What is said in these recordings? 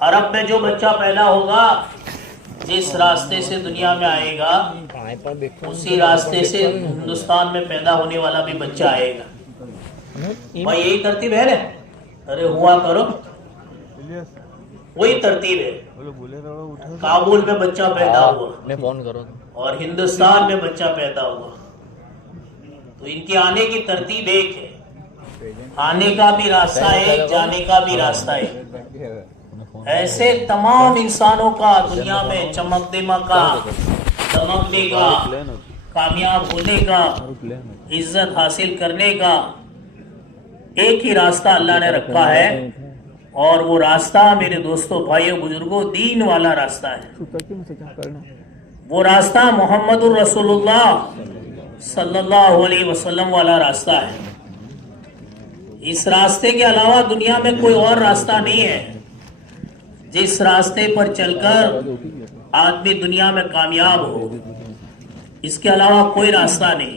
अरब में जो बच्चा पैदा होगा, जिस रास्ते से दुनिया में आएगा, उसी रास्ते से हिंदुस्तान में पैदा होने वाला भी बच्चा आएगा। भाई यही तरतीब है ना? अरे हुआ करो, वही तरतीब है। काबुल में बच्चा पैदा हुआ फोन करो और हिंदुस्तान में बच्चा पैदा हुआ, तो इनके आने की तरतीब एक है। आने का भी रास्ता है, जाने का भी रास्ता है। ऐसे तमाम इंसानों का दुनिया में चमकदमा का, दमकने का, कामयाब होने का, इज्जत हासिल करने का एक ही रास्ता अल्लाह ने रखा है, और वो रास्ता मेरे दोस्तों, भाइयों, बुजुर्गों, दीन वाला रास्ता है। वो रास्ता मोहम्मदुर रसूलुल्लाह सल्लल्लाहु अलैहि वसल्लम वाला रास्ता है। इस रास्ते के अलावा दुनिया में कोई और रास्ता नहीं है। जिस रास्ते पर चलकर आदमी दुनिया में कामयाब हो, इसके अलावा कोई रास्ता नहीं।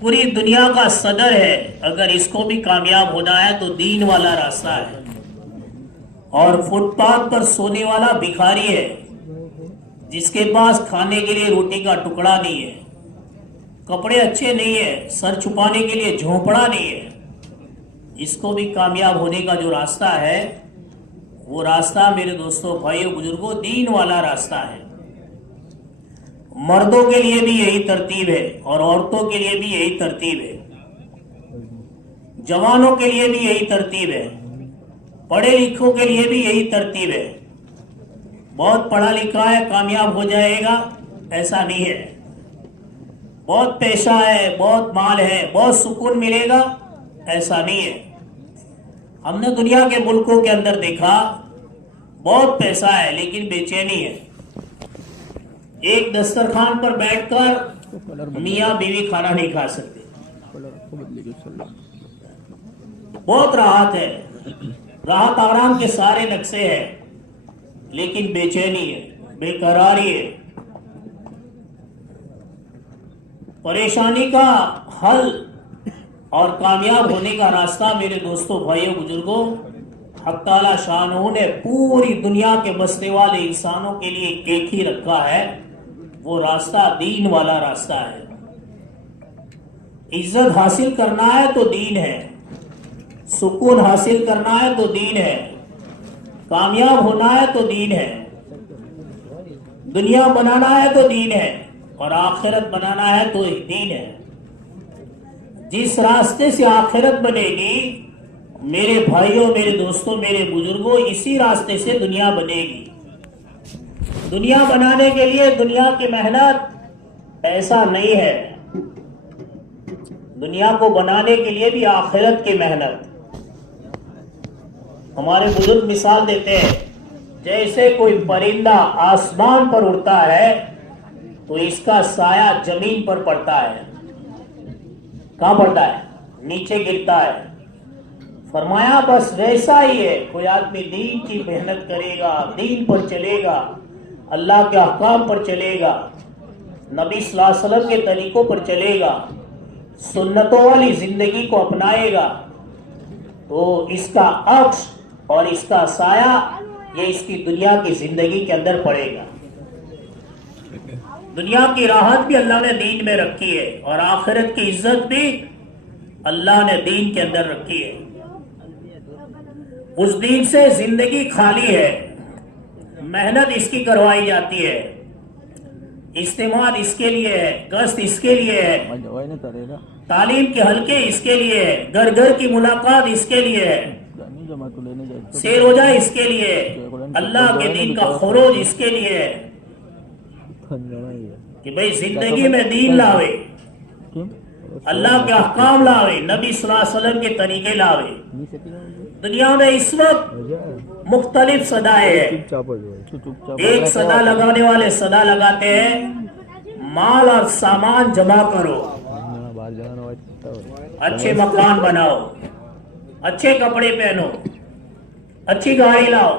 पूरी दुनिया का सदर है, अगर इसको भी कामयाब होना है तो दीन वाला रास्ता है। और फुटपाथ पर सोने वाला भिखारी है, जिसके पास खाने के लिए रोटी का टुकड़ा नहीं है, कपड़े अच्छे नहीं है, सर छुपाने के लिए झोंपड़ा नहीं है, इसको भी कामयाब होने का जो रास्ता है, वो रास्ता मेरे दोस्तों, भाइयों, बुजुर्गों, दीन वाला रास्ता है। मर्दों के लिए भी यही तरतीब है और औरतों के लिए भी यही तरतीब है। जवानों के लिए भी यही तरतीब है, पढ़े लिखों के लिए भी यही तरतीब है। बहुत पढ़ा लिखा है कामयाब हो जाएगा, ऐसा नहीं है। बहुत पैसा है, बहुत माल है, बहुत सुकून मिलेगा, ऐसा नहीं है। हमने दुनिया के मुल्कों के अंदर देखा, बहुत पैसा है लेकिन बेचैनी है। एक दस्तरखान पर बैठकर मियाँ बीवी खाना नहीं खा सकते। बहुत राहत है, राहत आराम के सारे नक्शे हैं, लेकिन बेचैनी है, बेकरारी है। परेशानी का हल और कामयाब होने का रास्ता मेरे दोस्तों, भाइयों, बुजुर्गों, हक ताला शानहू ने पूरी दुनिया के बसने वाले इंसानों के लिए एक ही रखा है। वो रास्ता दीन वाला रास्ता है। इज्जत हासिल करना है तो दीन है, सुकून हासिल करना है तो दीन है, कामयाब होना है तो दीन है, दुनिया बनाना है तो दीन है, और आखिरत बनाना है तो दीन है। जिस रास्ते से आखिरत बनेगी मेरे भाइयों, मेरे दोस्तों, मेरे बुजुर्गों, इसी रास्ते से दुनिया बनेगी। दुनिया बनाने के लिए दुनिया की मेहनत ऐसा नहीं है, दुनिया को बनाने के लिए भी आखिरत की मेहनत। हमारे बुजुर्ग मिसाल देते हैं, जैसे कोई परिंदा आसमान पर उड़ता है तो इसका साया जमीन पर पड़ता है। कहाँ पड़ता है? नीचे गिरता है। फरमाया बस वैसा ही है, कोई आदमी दीन की मेहनत करेगा, दीन पर चलेगा, अल्लाह के अहकाम पर चलेगा, नबी सल्लल्लाहु अलैहि वसल्लम के तरीकों पर चलेगा, सुन्नतों वाली जिंदगी को अपनाएगा, तो इसका अक्स और इसका साया ये इसकी दुनिया की जिंदगी के अंदर पड़ेगा। दुनिया की राहत भी अल्लाह ने दीन में रखी है, और आखिरत की इज्जत भी अल्लाह ने दीन के अंदर रखी है। उस दीन से जिंदगी खाली है, मेहनत इसकी करवाई जाती है, इस्तेमाल इसके लिए है, गश्त इसके लिए है, तालीम के हलके इसके लिए है, घर घर की मुलाकात इसके लिए है, से रोजा इसके लिए है, अल्लाह के दीन का खरोज इसके लिए है कि भाई जिंदगी में दीन लावे, अल्लाह के अहकाम लावे, नबी सल्लल्लाहु अलैहि वसल्लम के तरीके लावे। दुनिया में इस वक्त मुख्तलिफ सदाएं हैं। एक सदा लगाने वाले सदा लगाते हैं, माल और सामान जमा करो, अच्छे मकान बनाओ, अच्छे कपड़े पहनो, अच्छी गाड़ी लाओ,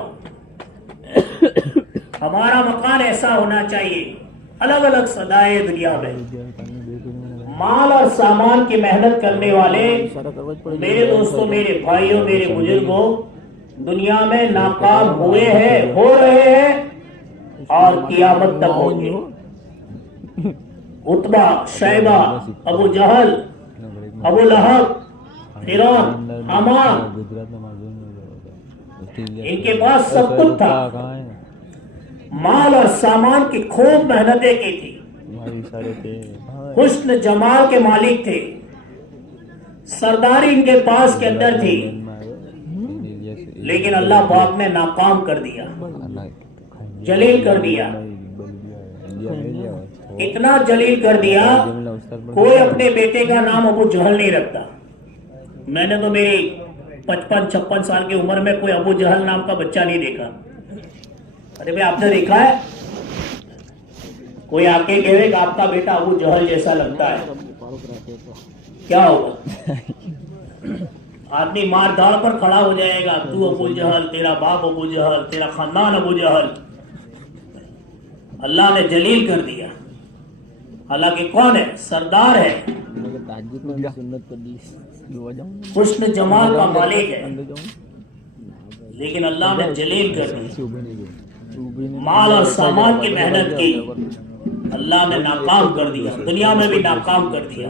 हमारा मकान ऐसा होना चाहिए। अलग अलग सदाएं दुनिया में। माल और सामान की मेहनत करने वाले मेरे दोस्तों, मेरे भाइयों, मेरे बुजुर्गों, दुनिया में नाकाम हुए हैं, हो रहे हैं और कियामत तक होंगे। उतबा, शैबा, अबू जहल, अबू लहब, फिरौन, हामान, इनके पास सब कुछ था। माल और सामान की खूब मेहनतें की थी। हुस्न जमाल के मालिक थे। सरदारी इनके पास के अंदर थी, लेकिन अल्लाह पाक ने नाकाम कर दिया, जलील कर दिया। इतना जलील कर दिया, कोई अपने बेटे का नाम अबू जहल नहीं रखता। मैंने तो मेरी 55-56 साल की उम्र में कोई अबू जहल नाम का बच्चा नहीं देखा। अरे भाई, आपने देखा है? कोई आके कहे कि आपका बेटा अबू जहल जैसा लगता है, क्या होगा? आदमी मार धाड़ पर खड़ा हो जाएगा, तू अबू जहल, तेरा बाप अबू जहल, तेरा खानदान अबू जहल। अल्लाह ने जलील कर दिया। हालांकि कौन है? सरदार है, हुस्न जमाल का मालिक है, लेकिन अल्लाह ने जलील कर दिया। माल और सामान की मेहनत की, अल्लाह ने नाकाम कर दिया, दुनिया में भी नाकाम कर दिया।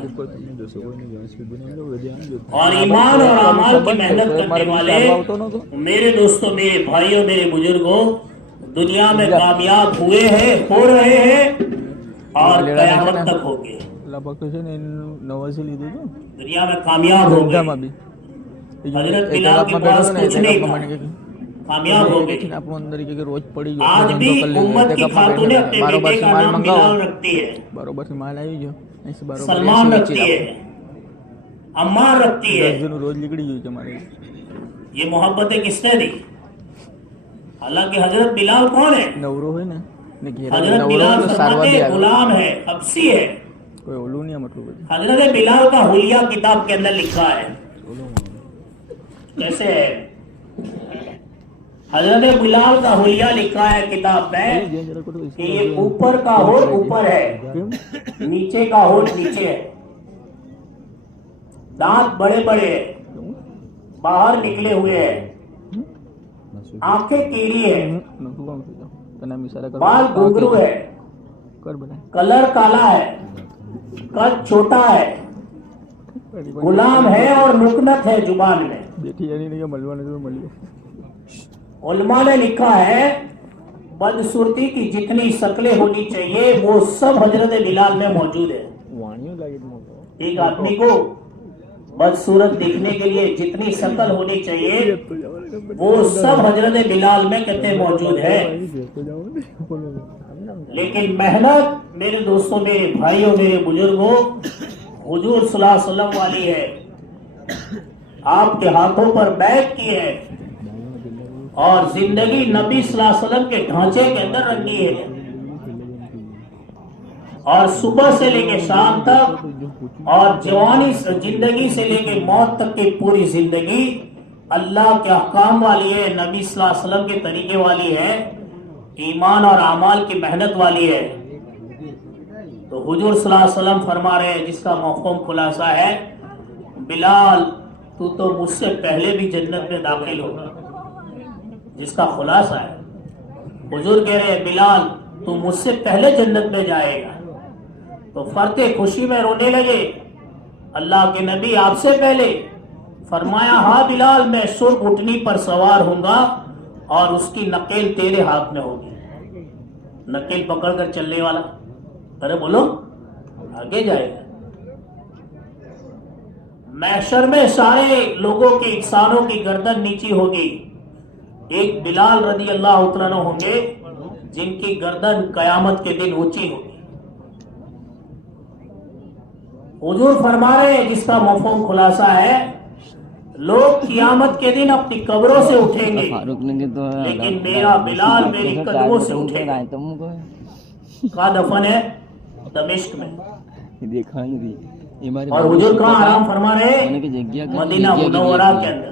और ईमान और अमाल की मेहनत करने वाले मेरे दोस्तों, मेरे भाइयों, मेरे बुजुर्गों, दुनिया में कामयाब हुए हैं, हो रहे हैं और कयामत तक होंगे। दुनिया में कामयाब हो गए। हजरत बिलाल के पास कुछ नहीं था, कामयाब हो गए। आज भी उम्मत की खातूनें अपने बेटे का नाम बिलाल रखती है, सलमान रखती है, अम्मार रखती है। ये मोहब्बतें किसने दी? हालांकि हजरत बिलाल कौन है? हजरत बिलाल फरमाते गुलाम है, हबसी है। हजरत बिलाल का हुलिया किताब के अंदर लिखा है। कैसे है? हजरत बिलाल का हुलिया लिखा है किताब में कि ये ऊपर का होठ ऊपर है, नीचे का होठ नीचे है, दांत बड़े बड़े हैं, बाहर निकले हुए हैं, आंखें टीली है, बाल घुंघरू है, कलर काला है, कद छोटा है, गुलाम है और मुकनत है जुबान में। उलमा ने लिखा है बदसूरती की जितनी शक्लें होनी चाहिए वो सब हजरत बिलाल में मौजूद है। एक आदमी को बदसूरत दिखने के लिए जितनी शक्ल होनी चाहिए वो सब हजरत बिलाल में कहते मौजूद है। लेकिन मेहनत मेरे दोस्तों, मेरे भाइयों, मेरे बुजुर्गों, हुजूर सल्लल्लाहु अलैहि वसल्लम वाली है। आपके हाथों पर बैठ की है और जिंदगी नबी सल्लल्लाहु अलैहि वसल्लम के ढांचे के अंदर रंगी है। और सुबह से लेके शाम तक और जवानी जिंदगी से लेके मौत तक की पूरी जिंदगी अल्लाह के अहकाम वाली है, नबी सल्लल्लाहु अलैहि वसल्लम के तरीके वाली है, ईमान और अमाल की मेहनत वाली है। तो हुजूर सल्लल्लाहु अलैहि वसल्लम फरमा रहे हैं, जिसका मफ़हूम खुलासा है, बिलाल तू तो मुझसे पहले भी जन्नत में दाखिल होगा। जिसका खुलासा है, हुजूर कह रहे हैं बिलाल तू मुझसे पहले जन्नत में जाएगा। तो फरते खुशी में रोने लगे। अल्लाह के नबी आपसे पहले? फरमाया हाँ बिलाल, मैं सुर्ख उठनी पर सवार होऊंगा और उसकी नकेल तेरे हाथ में होगी। नकेल पकड़कर चलने वाला, अरे बोलो आगे जाएगा। महशर में सारे लोगों की, इंसानों की गर्दन नीची होगी, एक बिलाल रदी अल्लाह तआला होंगे जिनकी गर्दन कयामत के दिन ऊंची होगी। हुजूर फरमा रहे हैं, जिसका मफ़हूम खुलासा है, लोग कियामत के दिन अपनी कब्रों से उठेंगे, लेकिन मेरा बिलाल मेरी कदमों से उठेगा। कहाँ दफन है? दमिश्क में। और हुजूर कहाँ आराम फरमा रहे? मदीना मुनव्वरा के अंदर।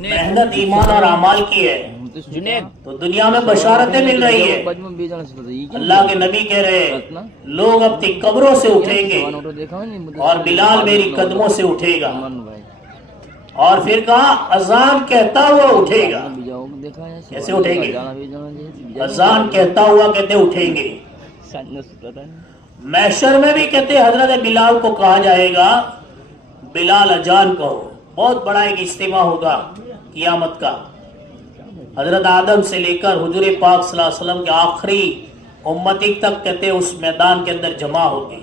मेहनत ईमान और अमाल की है तो दुनिया में बशारतें मिल रही है। अल्लाह के नबी कह रहे लोग अपनी कब्रों से उठेंगे और बिलाल मेरी कदमों से उठेगा। और फिर कहा अजान कहता हुआ उठेगा। कैसे उठेंगे? अजान कहता हुआ कहते उठेंगे। महशर में भी कहते हजरत बिलाल को कहा जाएगा बिलाल अजान कहो। बहुत बड़ा एक इज्तिमा होगा कियामत का। हजरत आदम से लेकर हुजूर पाक सल्लल्लाहु अलैहि वसल्लम के आखिरी उम्मती तक कहते उस मैदान के अंदर जमा होगी।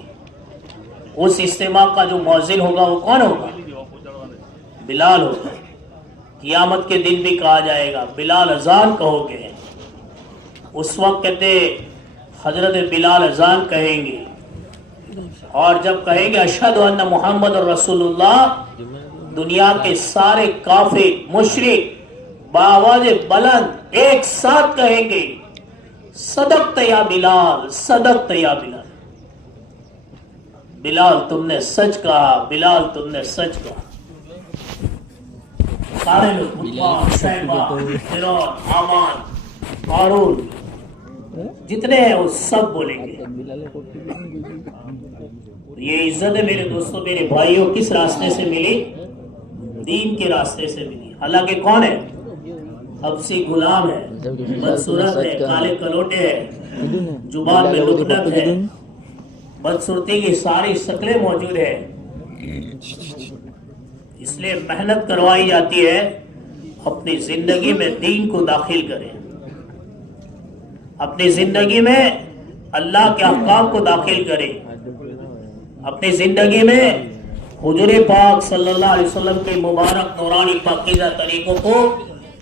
उस इज्तिमा का जो मौजिन होगा वो कौन होगा? बिलाल होगा। कियामत के दिन भी कहा जाएगा बिलाल अजान कहोगे। उस वक्त कहते हजरत बिलाल अजान कहेंगे और जब कहेंगे अशहदु अन्ना मुहम्मद रसूलुल्लाह, दुनिया के सारे काफिर मुशरिक बावाज बुलंद एक साथ कहेंगे सदक़त या बिलाल, सदक़त या बिलाल। बिलाल तुमने सच कहा, बिलाल तुमने सच कहा। सारे लोग हामान, हारून जितने हैं वो सब बोलेंगे। ये इज्जत है मेरे दोस्तों, मेरे भाइयों, किस रास्ते से मिली? दीन के रास्ते से मिली। हालांकि कौन है? हबसी गुलाम है, बदसूरत है, काले कलोटे है, जुबान में लुकनत है, बदसूरती की सारी शक्लें मौजूद है। इसलिए मेहनत करवाई जाती है अपनी जिंदगी में दीन को दाखिल करें, अपनी जिंदगी में अल्लाह के अहकाम को दाखिल करें, अपनी जिंदगी में हुजूर पाक सल्लल्लाहु अलैहि वसल्लम के मुबारक नूरानी पाकीज़ा तरीकों को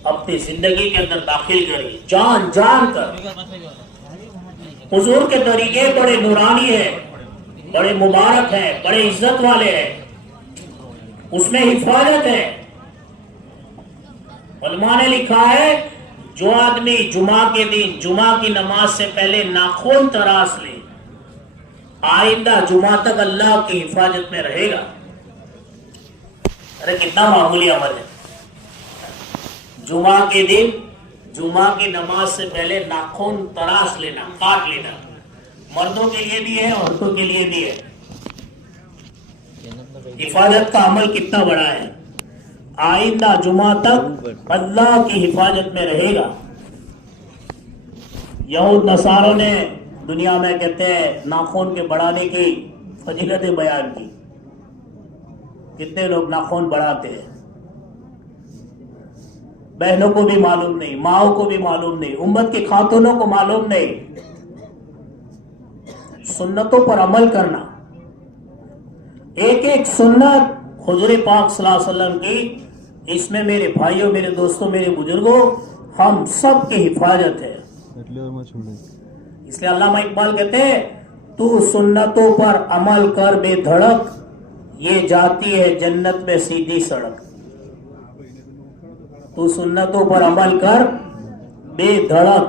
अपनी जिंदगी के अंदर दाखिल करें, जान जान कर। हुजूर के तरीके बड़े नूरानी है, बड़े मुबारक है, बड़े इज्जत वाले हैं, उसमें हिफाजत है। उलमा ने लिखा है जो आदमी जुमा के दिन जुमा की नमाज से पहले नाखून तराश ले, आइंदा जुमा तक अल्लाह की हिफाजत में रहेगा। अरे कितना मामूली अमल है। जुमा के दिन जुमा की नमाज से पहले नाखून तराश लेना, काट लेना, मर्दों के लिए भी है, औरतों के लिए भी है। हिफाजत का अमल कितना बड़ा है। आइंदा जुमा तक अल्लाह की हिफाजत में रहेगा। यहूद नसारों ने दुनिया में कहते हैं नाखून के बढ़ाने की फजीलतें बयान की। कितने लोग नाखून बढ़ाते हैं? बहनों को भी मालूम नहीं, माओ को भी मालूम नहीं, उम्मत की खातूनों को मालूम नहीं। सुन्नतों पर अमल करना, एक एक सुन्नत हुजूर पाक सल्लल्लाहु अलैहि वसल्लम की, इसमें मेरे भाइयों, मेरे दोस्तों, मेरे बुजुर्गों, हम सब की हिफाजत है। इसलिए अल्लामा इकबाल कहते हैं तू सुन्नतों पर अमल कर बेधड़क, ये जाती है जन्नत में सीधी सड़क। तू सुन्नतों पर अमल कर बेधड़क,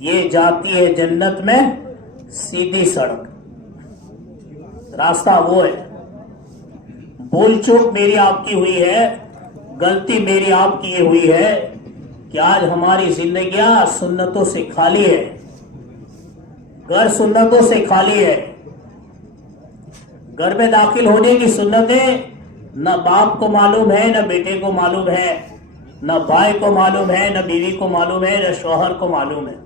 ये जाती है जन्नत में सीधी सड़क। रास्ता वो है। भूल चूक मेरी आपकी हुई है, गलती मेरी आपकी ये हुई है कि आज हमारी जिंदगियां सुन्नतों से खाली है, घर सुन्नतों से खाली है। घर में दाखिल होने की सुन्नतें न बाप को मालूम है, न बेटे को मालूम है, न भाई को मालूम है, न बीवी को मालूम है, न शौहर को मालूम है।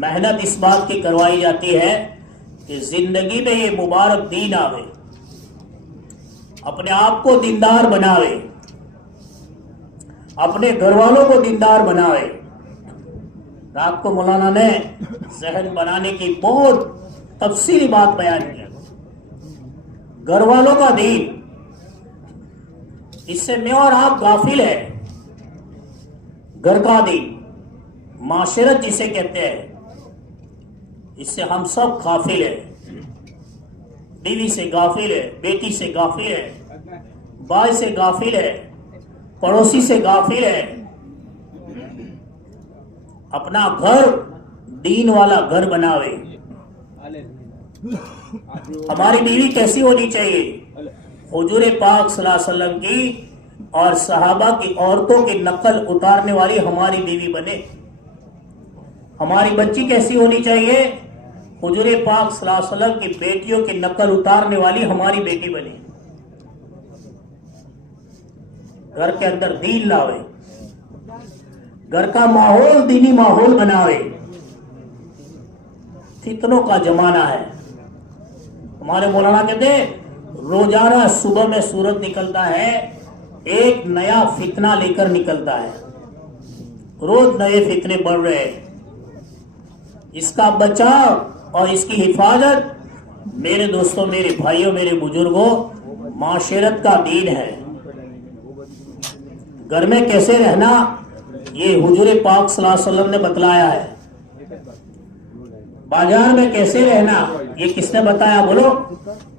मेहनत इस बात की करवाई जाती है कि जिंदगी में ये मुबारक दीन आवे, अपने आप को दीनदार बनावे, अपने घर वालों को दीनदार बनावे। रात को मौलाना ने जहन बनाने की बहुत तफसीली बात बयान की। घर वालों का दीन, इससे मैं और आप गाफिल है। घर का दीन, माशरत जिसे कहते हैं, इससे हम सब गाफिल है। बीवी से गाफिल है, बेटी से गाफिल है, भाई से गाफिल है, पड़ोसी से गाफिल है। अपना घर दीन वाला घर बनावे, हमारी बीवी कैसी होनी चाहिए? हुजूर पाक सल्लल्लाहु अलैहि वसल्लम की और सहाबा की औरतों की नकल उतारने वाली हमारी बीवी बने। हमारी बच्ची कैसी होनी चाहिए? हुजूर पाक सल्लल्लाहु अलैहि वसल्लम की बेटियों की नकल उतारने वाली हमारी बेटी बने। घर के अंदर दीन लावे, घर का माहौल दीनी माहौल बनावे। फितनों का जमाना है। हमारे मौलाना कहते रोजाना सुबह में सूरज निकलता है, एक नया फितना लेकर निकलता है। रोज नए फितने बढ़ रहे हैं। इसका बचाव और इसकी हिफाजत मेरे दोस्तों, मेरे भाइयों, मेरे बुजुर्गों, माशरत का दीन है। घर में कैसे रहना ये हुजूर पाक सल्लल्लाहु अलैहि वसल्लम ने बतलाया है। बाजार में कैसे रहना ये किसने बताया? बोलो,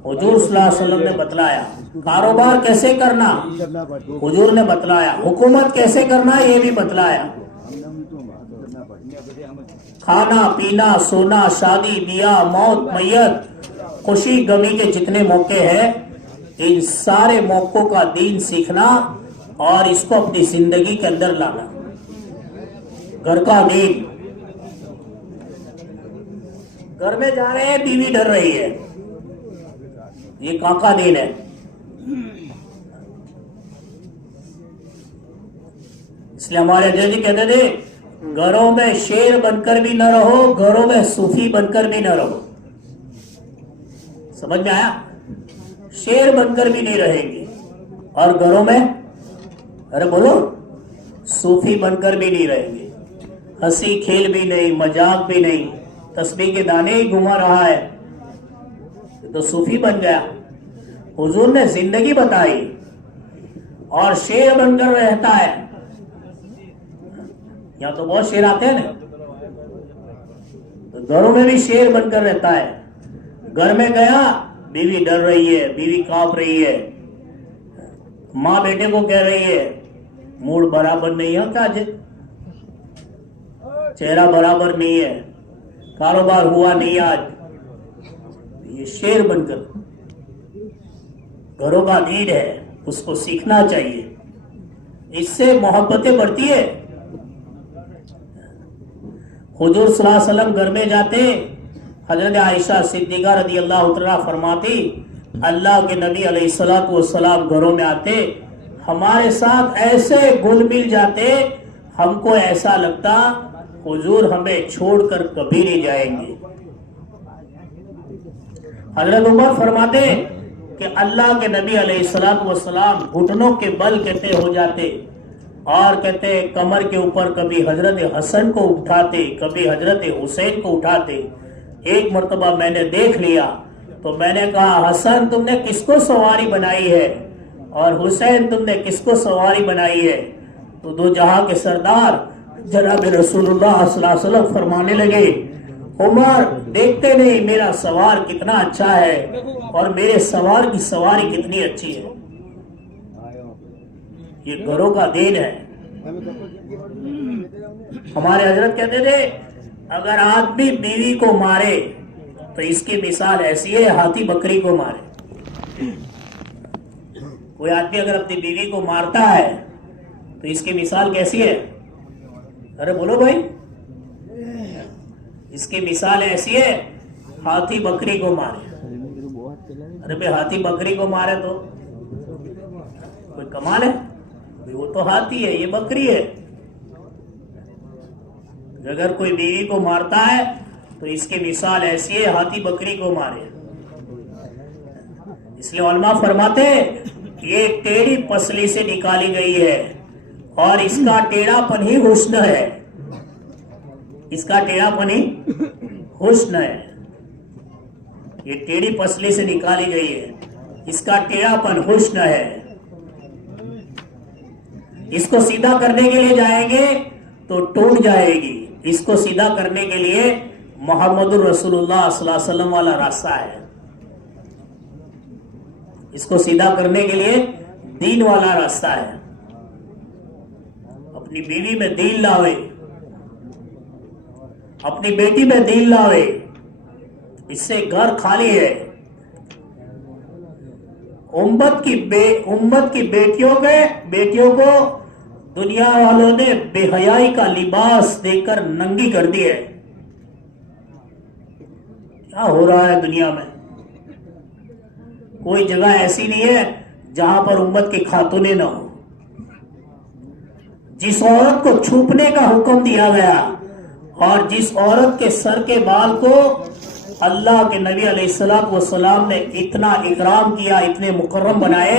हुजूर सल्लल्लाहु अलैहि वसल्लम ने बतलाया। कारोबार कैसे करना हुजूर ने बतलाया। हुकूमत कैसे करना ये भी बतलाया। खाना पीना, सोना, शादी ब्याह, मौत मैयत, खुशी गमी के जितने मौके हैं, इन सारे मौकों का दीन सीखना और इसको अपनी जिंदगी के अंदर लाना। घर का दीन। घर में जा रहे हैं, बीवी डर रही है, ये काका दीन है। इसलिए हमारे अजय जी कहते थे, घरों में शेर बनकर भी न रहो, घरों में सूफी बनकर भी न रहो। समझ में आया? शेर बनकर भी नहीं रहेंगे और घरों में, अरे बोलो, सूफी बनकर भी नहीं रहेंगे। हंसी खेल भी नहीं, मजाक भी नहीं, तस्बीह के दाने ही घुमा रहा है तो सूफी बन गया। हुजूर ने जिंदगी बताई और शेर बनकर रहता है। यहाँ तो बहुत शेर आते हैं ना, तो घरों में भी शेर बनकर रहता है। घर में गया, बीवी डर रही है, बीवी कांप रही है, माँ बेटे को कह रही है मूड बराबर नहीं है क्या, आज चेहरा बराबर नहीं है, कारोबार हुआ नहीं आज। ये शेर बनकर घरों का नीड है, उसको सीखना चाहिए। इससे मोहब्बतें बढ़ती है। हुजूर सल्लल्लाहु अलैहि वसल्लम घर में जाते, हजरत आयशा सिद्दीका रदी अल्लाह तआला फरमाती, अल्लाह के नबी अलैहिस्सलातु वस्सलाम घरों में आते, हमारे साथ ऐसे घुल मिल जाते, हमको ऐसा लगता हुजूर हमें छोड़कर कभी नहीं जाएंगे। हजरत उमर फरमाते कि अल्लाह के नबी अलैहिस्सलातु वस्सलाम घुटनों के बल कहते हो जाते और कहते कमर के ऊपर कभी हजरत हसन को उठाते, कभी हजरत हुसैन को उठाते। एक मर्तबा मैंने देख लिया तो मैंने कहा, हसन तुमने किसको सवारी बनाई है और हुसैन तुमने किसको सवारी बनाई है? तो दो जहां के सरदार जनाब रसूलुल्लाह सल्लल्लाहु अलैहि वसल्लम फरमाने लगे, उमर देखते नहीं मेरा सवार कितना अच्छा है और मेरे सवार की सवारी कितनी अच्छी है। ये घरों का देन है। हमारे हजरत कहते थे, अगर आदमी बीवी को मारे तो इसकी मिसाल ऐसी है हाथी बकरी को मारे। कोई आदमी अगर अपनी बीवी को मारता है तो इसकी मिसाल कैसी है? अरे बोलो भाई, इसकी मिसाल ऐसी है हाथी बकरी को मारे। अरे भाई, हाथी बकरी को मारे तो कोई कमाल है? वो तो हाथी है, ये बकरी है। अगर कोई बीवी को मारता है तो इसकी मिसाल ऐसी है हाथी बकरी को मारे। इसलिए उलमा फरमाते ये टेढ़ी पसली से निकाली गई है और इसका टेढ़ापन ही हुस्न है। इसका टेढ़ापन ही हुस्न है। ये टेढ़ी पसली से निकाली गई है, इसका टेढ़ापन हुस्न है। इसको सीधा करने के लिए जाएंगे तो टूट जाएगी। इसको सीधा करने के लिए मोहम्मदुर रसूलुल्लाह सल्लल्लाहु अलैहि वसल्लम वाला रास्ता है। इसको सीधा करने के लिए दीन वाला रास्ता है। अपनी बीवी में दीन लावे, अपनी बेटी में दीन लावे, इससे घर खाली है। उम्मत की बेटियों को दुनिया वालों ने बेहयाई का लिबास देकर नंगी कर दी है। क्या हो रहा है दुनिया में? कोई जगह ऐसी नहीं है जहां पर उम्मत की खातूनें न हो। जिस औरत को छुपने का हुक्म दिया गया और जिस औरत के सर के बाल को अल्लाह के नबी अलैहिस्सलाम ने इतना इकराम किया, इतने मुकर्रम बनाए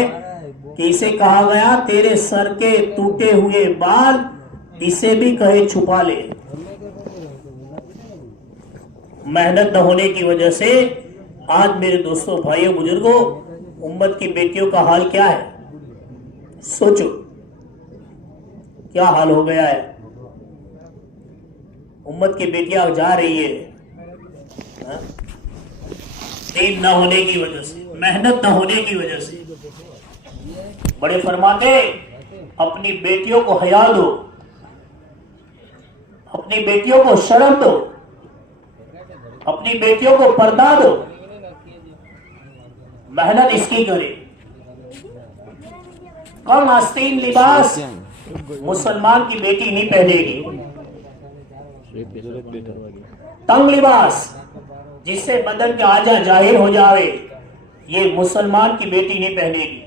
कि इसे कहा गया तेरे सर के टूटे हुए बाल इसे भी कहे छुपा ले। मेहनत न होने की वजह से आज मेरे दोस्तों, भाइयों, बुजुर्गों, उम्मत की बेटियों का हाल क्या है? सोचो क्या हाल हो गया है। उम्मत की बेटियां जा रही है दीन न होने की वजह से, मेहनत न होने की वजह से। बड़े फरमाते अपनी बेटियों को हया दो, अपनी बेटियों को शर्म दो, अपनी बेटियों को पर्दा दो, मेहनत इसकी करे। कम आस्तीन लिबास मुसलमान की बेटी नहीं पहनेगी। तंग लिबास जिससे बदन के आजा जाहिर हो जावे, ये मुसलमान की बेटी नहीं पहनेगी।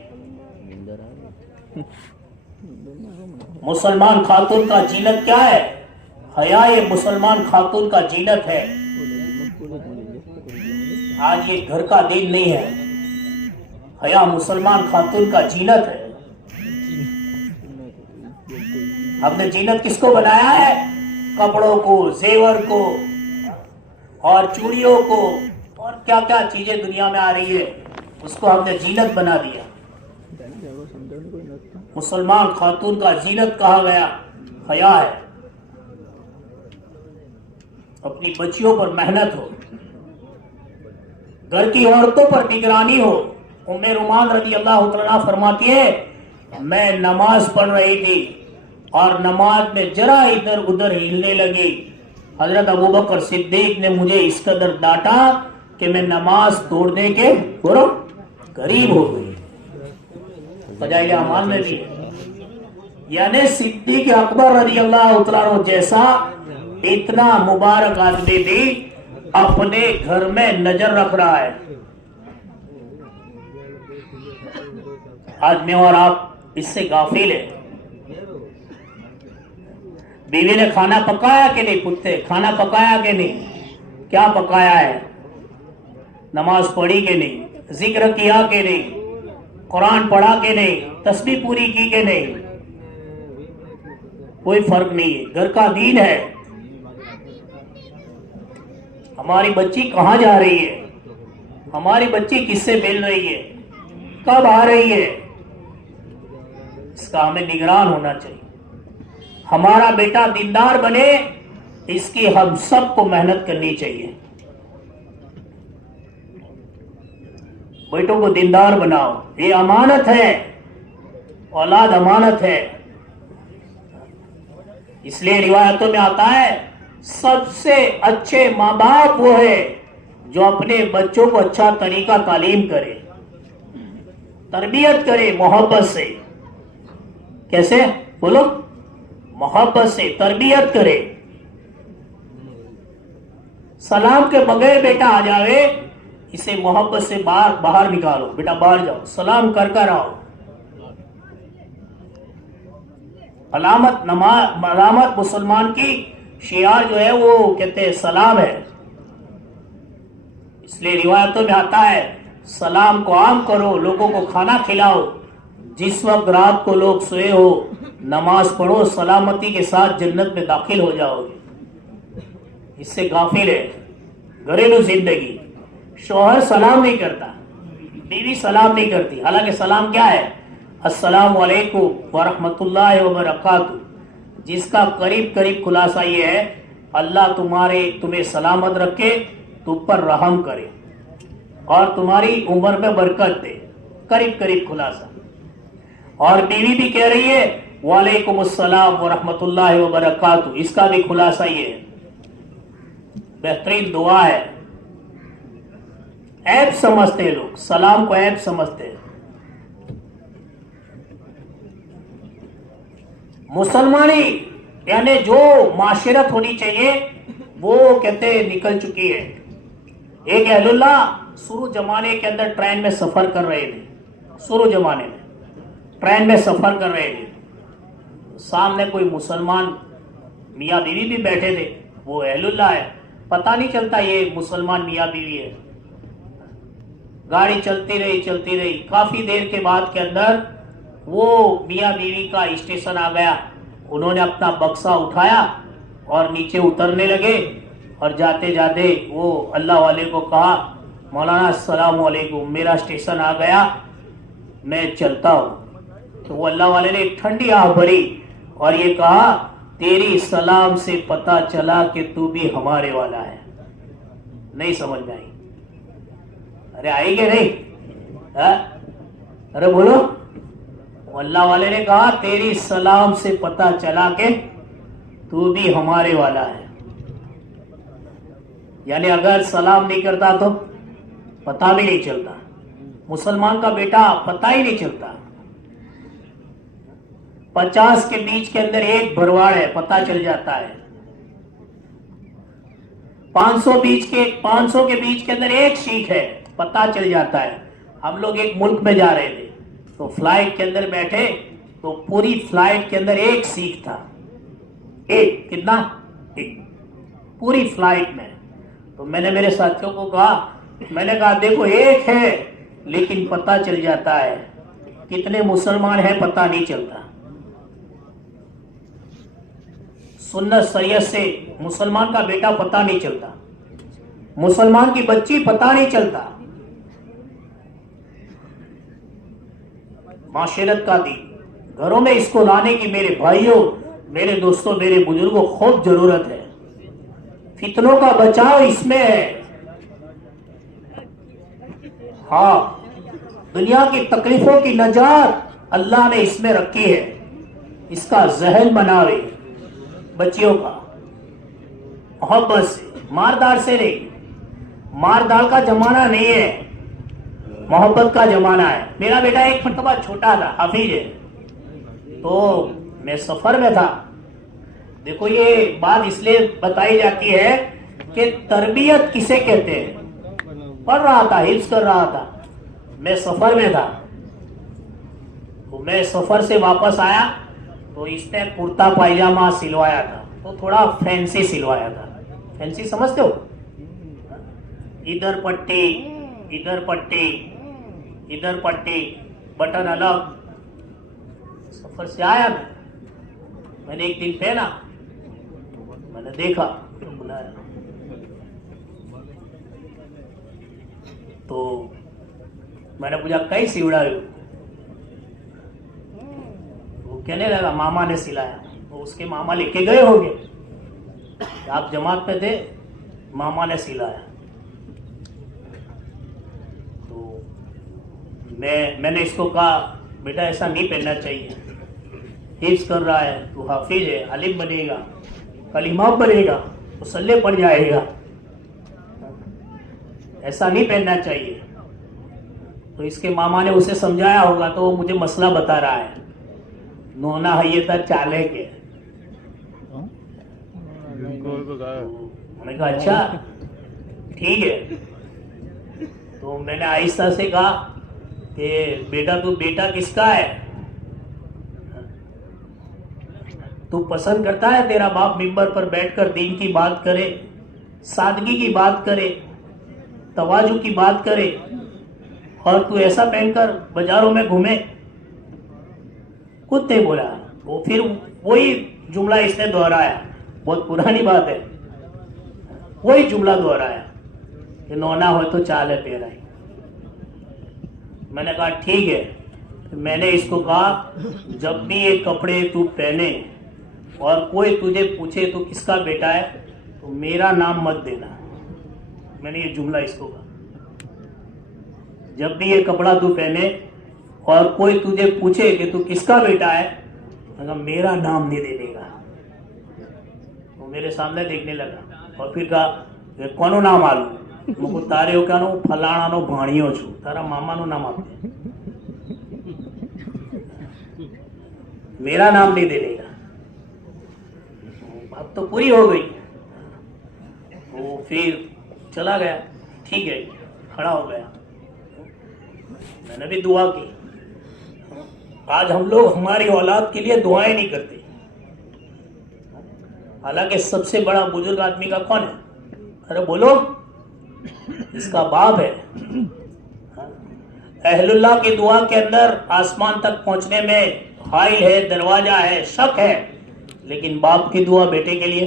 मुसलमान खातून का जीनत क्या है? हया ये मुसलमान खातून का जीनत है। आज ये घर का दिन नहीं है, हया मुसलमान खातून का जीनत है। हमने जीनत किसको बनाया है? कपड़ों को, जेवर को और चूड़ियों को और क्या क्या चीजें दुनिया में आ रही है, उसको हमने जीनत बना दिया। मुसलमान खातून का जीनत कहा गया हया है। अपनी बच्चियों पर मेहनत हो, घर की औरतों पर निगरानी हो। उम्मे रुमान रज़ी अल्लाह तआला फरमाती है, मैं नमाज पढ़ रही थी और नमाज में जरा इधर उधर हिलने लगी। हजरत अबू बकर सिद्दीक ने मुझे इस कदर डांटा कि मैं नमाज तोड़ने के करीब हो गई। फजाइल अमाल में भी यानी सिद्दीक अकबर रज़ी अल्लाह तआला जैसा इतना मुबारक आदमी भी अपने घर में नजर रख रहा है। आज मैं और आप इससे गाफिल है। बीवी ने खाना पकाया कि नहीं? कुत्ते खाना पकाया कि नहीं? क्या पकाया है? नमाज पढ़ी कि नहीं? जिक्र किया कि नहीं? कुरान पढ़ा कि नहीं? तस्बीह पूरी की कि नहीं? कोई फर्क नहीं है, घर का दीन है। हमारी बच्ची कहाँ जा रही है? हमारी बच्ची किससे मिल रही है? कब आ रही है? इसका हमें निगरान होना चाहिए। हमारा बेटा दीनदार बने, इसकी हम सबको मेहनत करनी चाहिए। बेटों को दीनदार बनाओ, ये अमानत है, औलाद अमानत है। इसलिए रिवायतों में आता है सबसे अच्छे माँ बाप वो है जो अपने बच्चों को अच्छा तरीका तालीम करे, तरबियत करे मोहब्बत से। कैसे बोलो? मोहब्बत से तरबियत करे। सलाम के बगैर बेटा आ जावे, इसे मोहब्बत से बाहर निकालो। बेटा बाहर जाओ, सलाम कर आओ। अलामत मुसलमान की शियार जो है वो कहते हैं सलाम है। इसलिए रिवायतों में आता है सलाम को आम करो, लोगों को खाना खिलाओ। जिस वक्त रात को लोग सोए हो नमाज पढ़ो, सलामती के साथ जन्नत में दाखिल हो जाओगे। इससे गाफिल है घरेलू जिंदगी। शौहर सलाम नहीं करता, बीवी सलाम नहीं करती। हालांकि सलाम क्या है? अस्सलामु अलैकुम व रहमतुल्लाहि व बरकातहू। जिसका करीब करीब खुलासा ये है, अल्लाह तुम्हें सलामत रखे, तुम पर रहम करे और तुम्हारी उम्र में बरकत दे। करीब करीब खुलासा। और बीवी भी कह रही है वालेकुम अस्सलाम व रहमतुल्लाहि व बरकातहू। इसका भी खुलासा ये है। बेहतरीन दुआ है। ऐप समझते हैं लोग, सलाम को ऐप समझते हैं। मुसलमानी यानी जो माशरत होनी चाहिए वो कहते निकल चुकी है। एक अहलुल्लाह शुरू जमाने के अंदर ट्रेन में सफर कर रहे थे, शुरू जमाने में ट्रेन में सफर कर रहे थे, सामने कोई मुसलमान मियाँ बीवी भी बैठे थे। वो अहलुल्लाह है, पता नहीं चलता ये मुसलमान मियाँ बीवी है। गाड़ी चलती रही, काफी देर के बाद के अंदर वो मियाँ बीवी का स्टेशन आ गया। उन्होंने अपना बक्सा उठाया और नीचे उतरने लगे और जाते जाते वो अल्लाह वाले को कहा, मौलाना अस्सलाम वालेकुम, मेरा स्टेशन आ गया, मैं चलता हूँ। तो वो अल्लाह वाले ने एक ठंडी आह भरी और ये कहा, तेरी सलाम से पता चला कि तू भी हमारे वाला है। नहीं समझ में आई? अरे आई कि नहीं? अरे बोलो। अल्लाह वाले ने कहा, तेरी सलाम से पता चला कि तू भी हमारे वाला है। यानी अगर सलाम नहीं करता तो पता भी नहीं चलता। मुसलमान का बेटा पता ही नहीं चलता। 50 के बीच के अंदर एक भरवाड़ है, पता चल जाता है। 500 के बीच के अंदर एक सिख है, पता चल जाता है। हम लोग एक मुल्क में जा रहे थे तो फ्लाइट के अंदर बैठे तो पूरी फ्लाइट के अंदर एक सिख था। एक कितना? एक पूरी फ्लाइट में। तो मैंने मेरे साथियों को कहा, मैंने कहा देखो एक है लेकिन पता चल जाता है, कितने मुसलमान हैं पता नहीं चलता। सुन्नत शरीयत से मुसलमान का बेटा पता नहीं चलता, मुसलमान की बच्ची पता नहीं चलता। माशरत का दी घरों में इसको लाने की मेरे भाइयों, मेरे दोस्तों, मेरे बुजुर्गों खूब जरूरत है। फितनों का बचाव इसमें है। हाँ, दुनिया की तकलीफों की नजात अल्लाह ने इसमें रखी है। इसका जहन बनावे बच्चियों का, मोहब्बत से, मारदार से नहीं। मारदार का जमाना नहीं है, मोहब्बत का जमाना है। मेरा बेटा एक मरतबा छोटा था, हाफिज है, तो मैं सफर में था। देखो ये बात इसलिए बताई जाती है कि तरबियत किसे कहते हैं। पढ़ रहा था, हिफ्ज कर रहा था, मैं सफर में था। तो मैं सफर से वापस आया तो इसने कुर्ता पायजामा सिलवाया था, तो थोड़ा फैंसी सिलवाया था। फैंसी समझते हो? इधर पट्टी, इधर पट्टी, इधर पट्टी, बटन अलग। सफर से आया मैंने एक दिन पहना, मैंने देखा तो बुलाया, तो मैंने पूछा कैसी उड़ाई? वो कहने लगा मामा ने सिलाया। तो उसके मामा लेके गए होंगे, आप जमात में थे, मामा ने सिलाया। तो मैंने इसको कहा बेटा ऐसा नहीं पहनना चाहिए, हिफ्ज कर रहा है, तू हाफिज है, आलिम बनेगा, कलीमा बनेगा, मुसल्ले पड़ जाएगा, ऐसा नहीं पहनना चाहिए। तो इसके मामा ने उसे समझाया होगा, तो वो मुझे मसला बता रहा है, नोना है ये तर चाले के। मैंने कहा अच्छा ठीक है। तो मैंने आहिस्ता से कहा कि बेटा तू बेटा किसका है? तू पसंद करता है तेरा बाप मिंबर पर बैठकर दीन की बात करे, सादगी की बात करे, तवाजु की बात करे, और तू ऐसा पहनकर बाजारों में घूमे? कुछ नहीं बोला। वो फिर वही जुमला इसने दोहराया, बहुत पुरानी बात है, वही जुमला दोहराया कि नोना हो तो चाल है तेरा ही। मैंने कहा ठीक है। तो मैंने इसको कहा जब भी ये कपड़े तू पहने और कोई तुझे पूछे तू किसका बेटा है, तो मेरा नाम मत देना। मैंने ये जुमला इसको कहा, जब भी ये कपड़ा तू पहने और कोई तुझे पूछे कि तू किसका बेटा है, तो मेरा नाम नहीं देने का। तो मेरे सामने देखने लगा और फिर कहा कौन नाम मालूम? मुझको तारे हो क्या नो फलाना नो भाणियो छू, तारा मामा नो नाम आपने, मेरा नाम नहीं देने का। बात तो पूरी हो गई। वो फिर चला गया, ठीक है, खड़ा हो गया। मैंने भी दुआ की। आज हम लोग हमारी औलाद के लिए दुआएं नहीं करते। हालांकि सबसे बड़ा बुजुर्ग आदमी का कौन है? अरे बोलो, इसका बाप है। अहलुल्लाह की दुआ के अंदर आसमान तक पहुंचने में हाइल है, दरवाजा है, शक है, लेकिन बाप की दुआ बेटे के लिए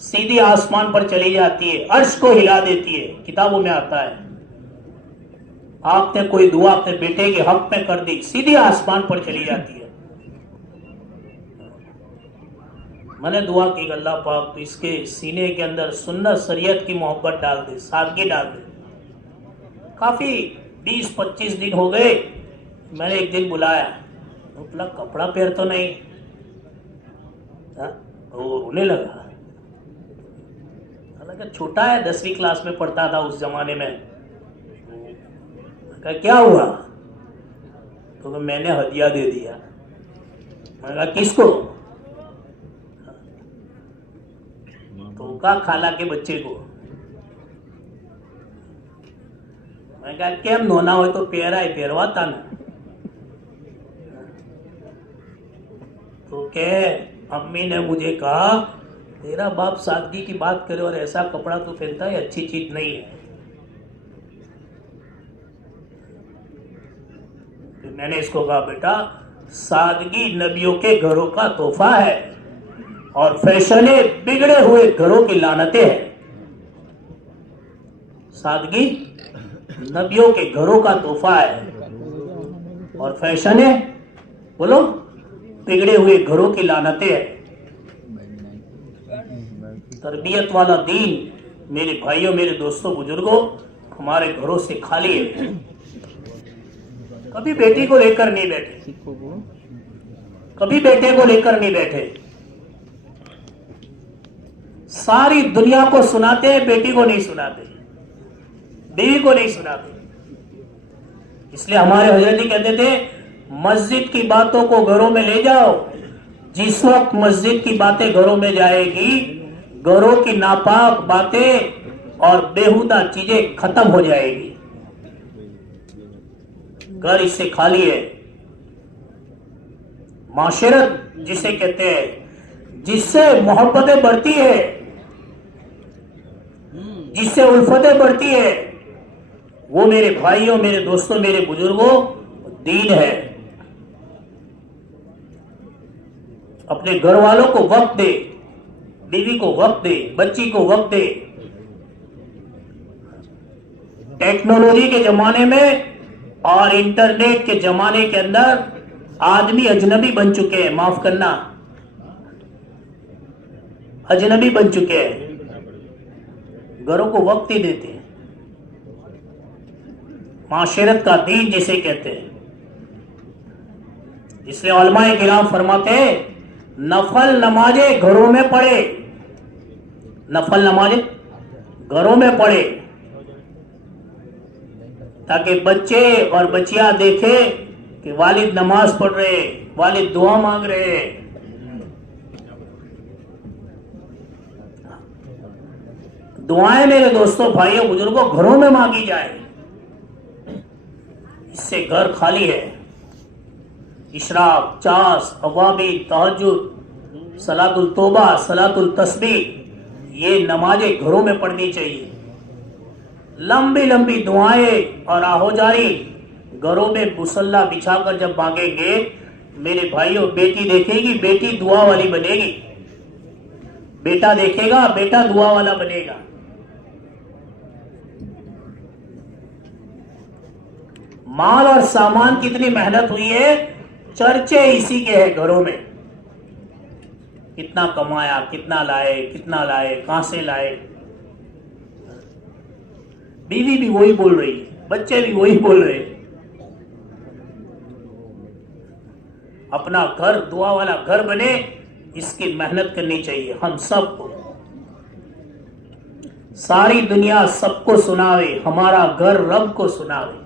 सीधी आसमान पर चली जाती है, अर्श को हिला देती है। किताबों में आता है, आपने कोई दुआ अपने बेटे के हक में कर दी, सीधी आसमान पर चली जाती है। मैंने दुआ की, अल्लाह पाक तो इसके सीने के अंदर सुन्नत शरीयत की मोहब्बत डाल दे, सादगी डाल दे। काफी 20-25 दिन हो गए। मैंने एक दिन बुलाया, बोला कपड़ा पहन तो नहीं, वो रोने लगा। हालांकि छोटा है, 10वीं क्लास में पढ़ता था उस जमाने में। कहा क्या हुआ? तो मैंने हदिया दे दिया। मैंने कहा किसको? तो कहा खाला के बच्चे को। मैं कहा केम नोना हो तो पेरा ही पेरवाता ना। तो कहे अम्मी ने मुझे कहा तेरा बाप सादगी की बात करे और ऐसा कपड़ा तो पहनता है, अच्छी चीज नहीं है। तो मैंने इसको कहा बेटा सादगी नबियों के घरों का तोहफा है और फैशने बिगड़े हुए घरों की लानतें हैं। सादगी नबियों के घरों का तोहफा है और फैशने बोलो बिगड़े हुए घरों की लानतें हैं। तरबियत वाला दीन मेरे भाइयों, मेरे दोस्तों, बुजुर्गों, हमारे घरों से खाली है। कभी बेटी को लेकर नहीं बैठे, कभी बेटे को लेकर नहीं बैठे। सारी दुनिया को सुनाते हैं, बेटी को नहीं सुनाते, बीवी को नहीं सुनाते। इसलिए हमारे हजरत जी कहते थे मस्जिद की बातों को घरों में ले जाओ। जिस वक्त मस्जिद की बातें घरों में जाएगी, घरों की नापाक बातें और बेहुदा चीजें खत्म हो जाएगी। घर इससे खाली है। माशरत जिसे कहते हैं, जिससे मोहब्बतें बढ़ती है, जिससे उल्फतें बढ़ती है, वो मेरे भाइयों, मेरे दोस्तों, मेरे बुजुर्गों दीन है। अपने घर वालों को वक्त दे, बीवी को वक्त दे, बच्ची को वक्त दे। टेक्नोलॉजी के जमाने में और इंटरनेट के जमाने के अंदर आदमी अजनबी बन चुके हैं, माफ करना, अजनबी बन चुके हैं, घरों को वक्त ही देते हैं। माशरत का दीन जिसे कहते हैं। इसलिए उलमाए किराम फरमाते हैं नफल नमाजें घरों में पढ़े, नफल नमाजें घरों में पढ़े, ताकि बच्चे और बच्चियां देखे कि वालिद नमाज पढ़ रहे, वालिद दुआ मांग रहे। दुआएं मेरे दोस्तों, भाइयों, बुजुर्गों घरों में मांगी जाए, इससे घर खाली है। इशराक, चास, अवाबी, तहज्जुद, सलातुल तौबा, सलातुल तस्बीह, ये नमाजें घरों में पढ़नी चाहिए। लंबी लंबी दुआएं और आहोजारी घरों में मुसल्ला बिछाकर जब मांगेंगे, मेरे भाइयों, बेटी देखेगी, बेटी दुआ वाली बनेगी, बेटा देखेगा, बेटा दुआ वाला बनेगा। माल और सामान कितनी मेहनत हुई है, चर्चे इसी के हैं घरों में। कितना कमाया, कितना लाए, कितना लाए, कहां से लाए। बीवी भी वही बोल रही, बच्चे भी वही बोल रहे। अपना घर दुआ वाला घर बने, इसकी मेहनत करनी चाहिए हम सबको। सारी दुनिया सबको सुनावे, हमारा घर रब को सुनावे।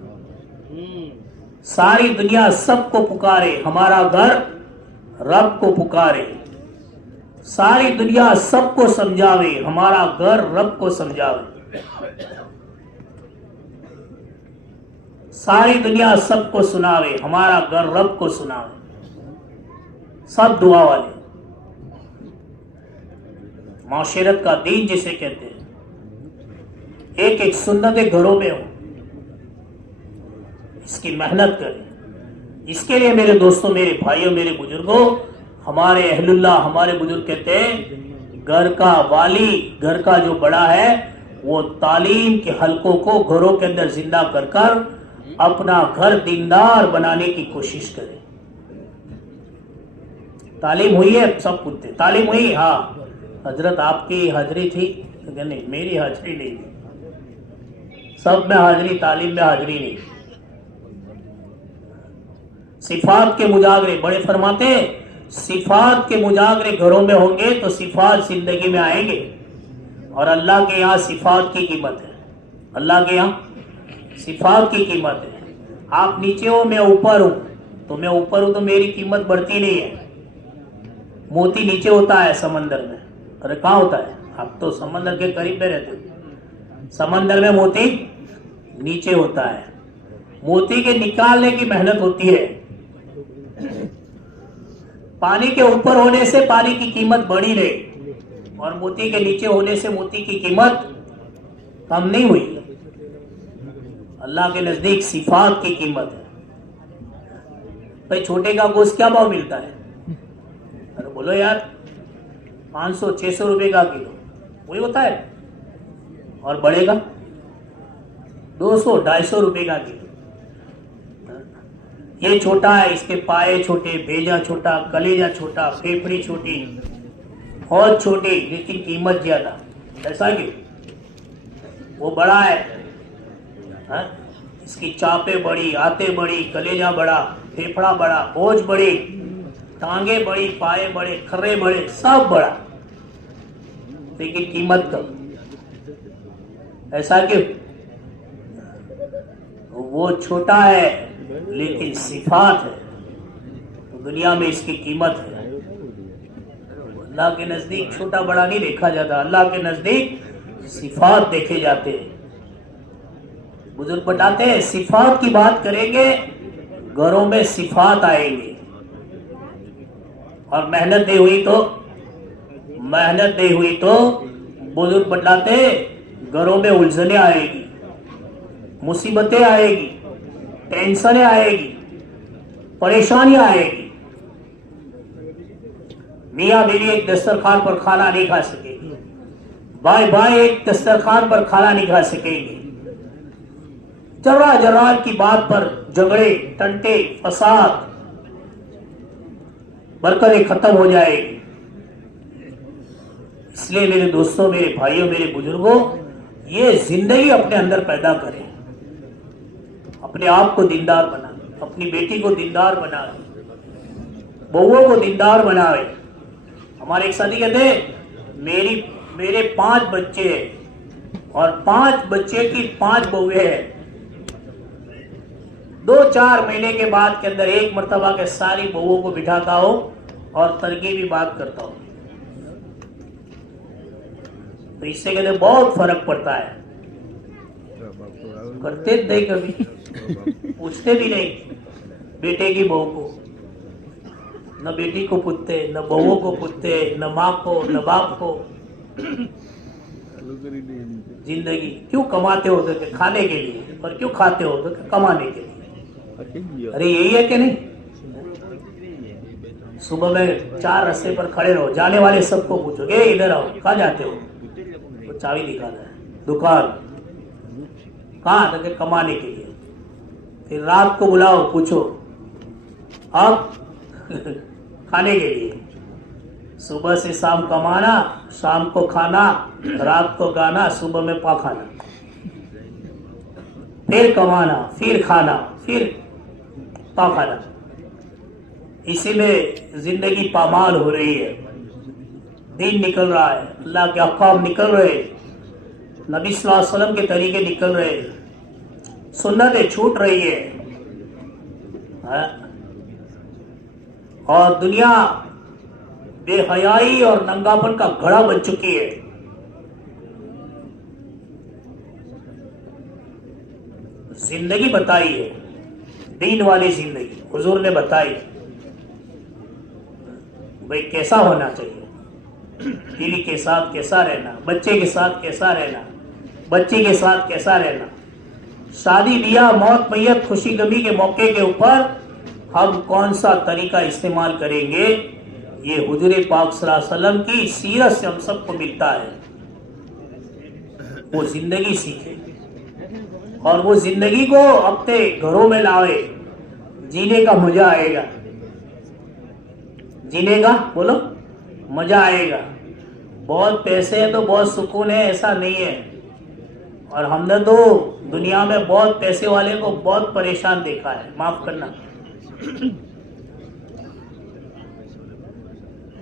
सारी दुनिया सबको पुकारे, हमारा घर रब को पुकारे। सारी दुनिया सबको समझावे, हमारा घर रब को समझावे। सारी दुनिया सबको सुनावे, हमारा घर रब को सुनावे। सब दुआ वाले, माशरत का दीन जिसे कहते हैं, एक एक सुन्नत घरों में हो, इसकी मेहनत करें। इसके लिए मेरे दोस्तों, मेरे भाइयों, मेरे बुजुर्गों, हमारे अहलुल्लाह, हमारे बुजुर्ग कहते हैं घर का वाली, घर का जो बड़ा है, वो तालीम के हलकों को घरों के अंदर जिंदा कर कर अपना घर दीनदार बनाने की कोशिश करे। तालीम हुई है? सब पूछते तालीम हुई? हाँ हजरत आपकी हाजिरी थी? तो नहीं, मेरी हाजिरी नहीं थी। सब में हाजिरी, तालीम में हाजिरी नहीं। सिफात के मुजागरे, बड़े फरमाते सिफात के मुजागरे घरों में होंगे तो सिफात जिंदगी में आएंगे। और अल्लाह के यहाँ सिफात की कीमत है। अल्लाह के यहाँ सिफात की कीमत है। आप नीचे हो, मैं ऊपर हूं, तो मैं ऊपर हूं तो मेरी कीमत बढ़ती नहीं है। मोती नीचे होता है समंदर में। अरे कहाँ होता है? आप तो समंदर के करीब में रहते हो। समंदर में मोती नीचे होता है। मोती के निकालने की मेहनत होती है। पानी के ऊपर होने से पानी की कीमत बढ़ी नहीं, और मोती के नीचे होने से मोती की कीमत कम नहीं हुई। अल्लाह के नजदीक सिफात की कीमत है। भाई छोटे का गोश्त क्या भाव मिलता है? अरे बोलो यार, 500-600 रुपए का किलो वही होता है। और बड़े का 200-250 रुपए का किलो। ये छोटा है, इसके पाए छोटे, भेजा छोटा, कलेजा छोटा, फेफड़ी छोटी, बहुत छोटी, लेकिन कीमत ज्यादा। ऐसा क्यों? वो बड़ा है, हा? इसकी चापे बड़ी, आते बड़ी, कलेजा बड़ा, फेफड़ा बड़ा, बोझ बड़ी, टांगे बड़ी, पाए बड़े, खर्रे बड़े, सब बड़ा, लेकिन कीमत कम। ऐसा क्यों? वो छोटा है लेकिन सिफात है, तो दुनिया में इसकी कीमत है। अल्लाह के नजदीक छोटा बड़ा नहीं देखा जाता, अल्लाह के नजदीक सिफात देखे जाते हैं। बुजुर्ग बताते हैं सिफात की बात करेंगे, घरों में सिफात आएंगे। और मेहनत नहीं हुई तो बुजुर्ग बताते घरों में उलझने आएगी, मुसीबतें आएगी, टेंशनें आएगी, परेशानियां आएगी। मियाँ बीवी एक दस्तरखान पर खाना नहीं खा सकेगी, भाई भाई एक दस्तरखान पर खाना नहीं खा सकेंगे। जरा की बात पर झगड़े, टंटे, फसाद, बरकतें खत्म हो जाएगी। इसलिए मेरे दोस्तों, मेरे भाइयों, मेरे बुजुर्गों, ये जिंदगी अपने अंदर पैदा करें। अपने आप को दीनदार बनाए, अपनी बेटी को दीनदार बनाए, बहुओं को दीनदार बनाए। हमारे एक साथी कहते मेरे 5 बच्चे हैं और 5 बच्चे की 5 बहुएं हैं। 2-4 महीने के बाद के अंदर एक मर्तबा के सारी बहुओं को बिठाता हो और तरकीबी बात करता हो, तो इससे कहते बहुत फर्क पड़ता है। करते नहीं, कभी पूछते भी नहीं बेटे की बहू को, न बेटी को पूछते, न बहुओं को पूछते, न माँ को, न बाप को। जिंदगी क्यों कमाते हो? तो खाने के लिए। और क्यों खाते हो? तो कमाने के लिए। अरे यही है कि नहीं? सुबह में 4 रास्ते पर खड़े रहो, जाने वाले सबको पूछो, इधर आओ, कहाँ जाते हो? तो चाबी दिखाता है, दुकान। कहाँ? तो कमाने के लिए। फिर रात को बुलाओ, पूछो, अब खाने के लिए। सुबह से शाम कमाना, शाम को खाना, रात को गाना, सुबह में पाखाना, फिर कमाना, फिर खाना, फिर पाखाना। इसी में जिंदगी पामाल हो रही है। दिन निकल रहा है, अल्लाह के अहकाम निकल रहे, नबी सल्लल्लाहु अलैहि वसल्लम के तरीके निकल रहे हैं, सुन्नतें छूट रही है, और दुनिया बेहयाई और नंगापन का घड़ा बन चुकी है। जिंदगी बताई है, दीन वाली जिंदगी हुजूर ने बताई भाई कैसा होना चाहिए, बीवी के साथ कैसा रहना, बच्चे के साथ कैसा रहना, बच्ची के साथ कैसा रहना, शादी ब्याह मौत मैयत खुशी गमी के मौके के ऊपर हम कौन सा तरीका इस्तेमाल करेंगे, ये हुजूर पाक सल्लल्लाहु अलैहि वसल्लम की सीरत से हम सबको मिलता है। वो जिंदगी सीखे और वो जिंदगी को अपने घरों में लावे, जीने का मजा आएगा, जीने का बोलो मजा आएगा। बहुत पैसे हैं तो बहुत सुकून है ऐसा नहीं है, और हमने तो दुनिया में बहुत पैसे वाले को बहुत परेशान देखा है, माफ करना।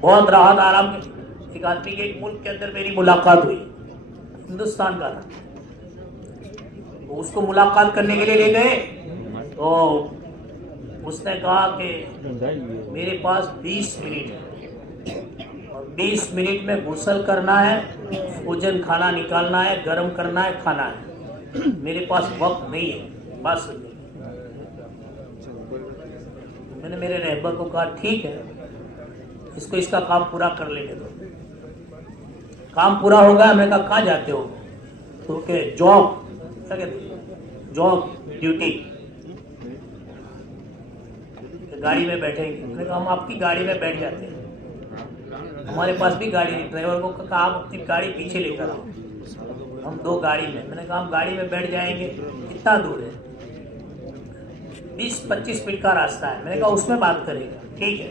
बहुत राहत आराम के एक आदमी के एक मुल्क के अंदर मेरी मुलाकात हुई, हिंदुस्तान का था, तो उसको मुलाकात करने के लिए ले गए तो उसने कहा कि मेरे पास 20 मिनट है और 20 मिनट में गुसल करना है, भोजन खाना निकालना है, गर्म करना है, खाना है, मेरे पास वक्त नहीं है। बात सुन, मैंने मेरे रहबर को कहा ठीक है, इसको इसका काम पूरा कर लेंगे। तो काम पूरा होगा, मैंने कहा कहाँ जाते हो, तो के जॉब, क्या कहते जॉब ड्यूटी, गाड़ी में बैठेंगे। मैंने कहा हम आपकी गाड़ी में बैठ जाते हैं, हमारे पास भी गाड़ी नहीं। ड्राइवर को कहा आप अपनी गाड़ी पीछे लेकर आओ, हम 2 गाड़ी में। मैंने कहा हम गाड़ी में बैठ जाएंगे, कितना दूर है, 20-25 मिनट का रास्ता है। मैंने कहा उसमें बात करेगा, ठीक है।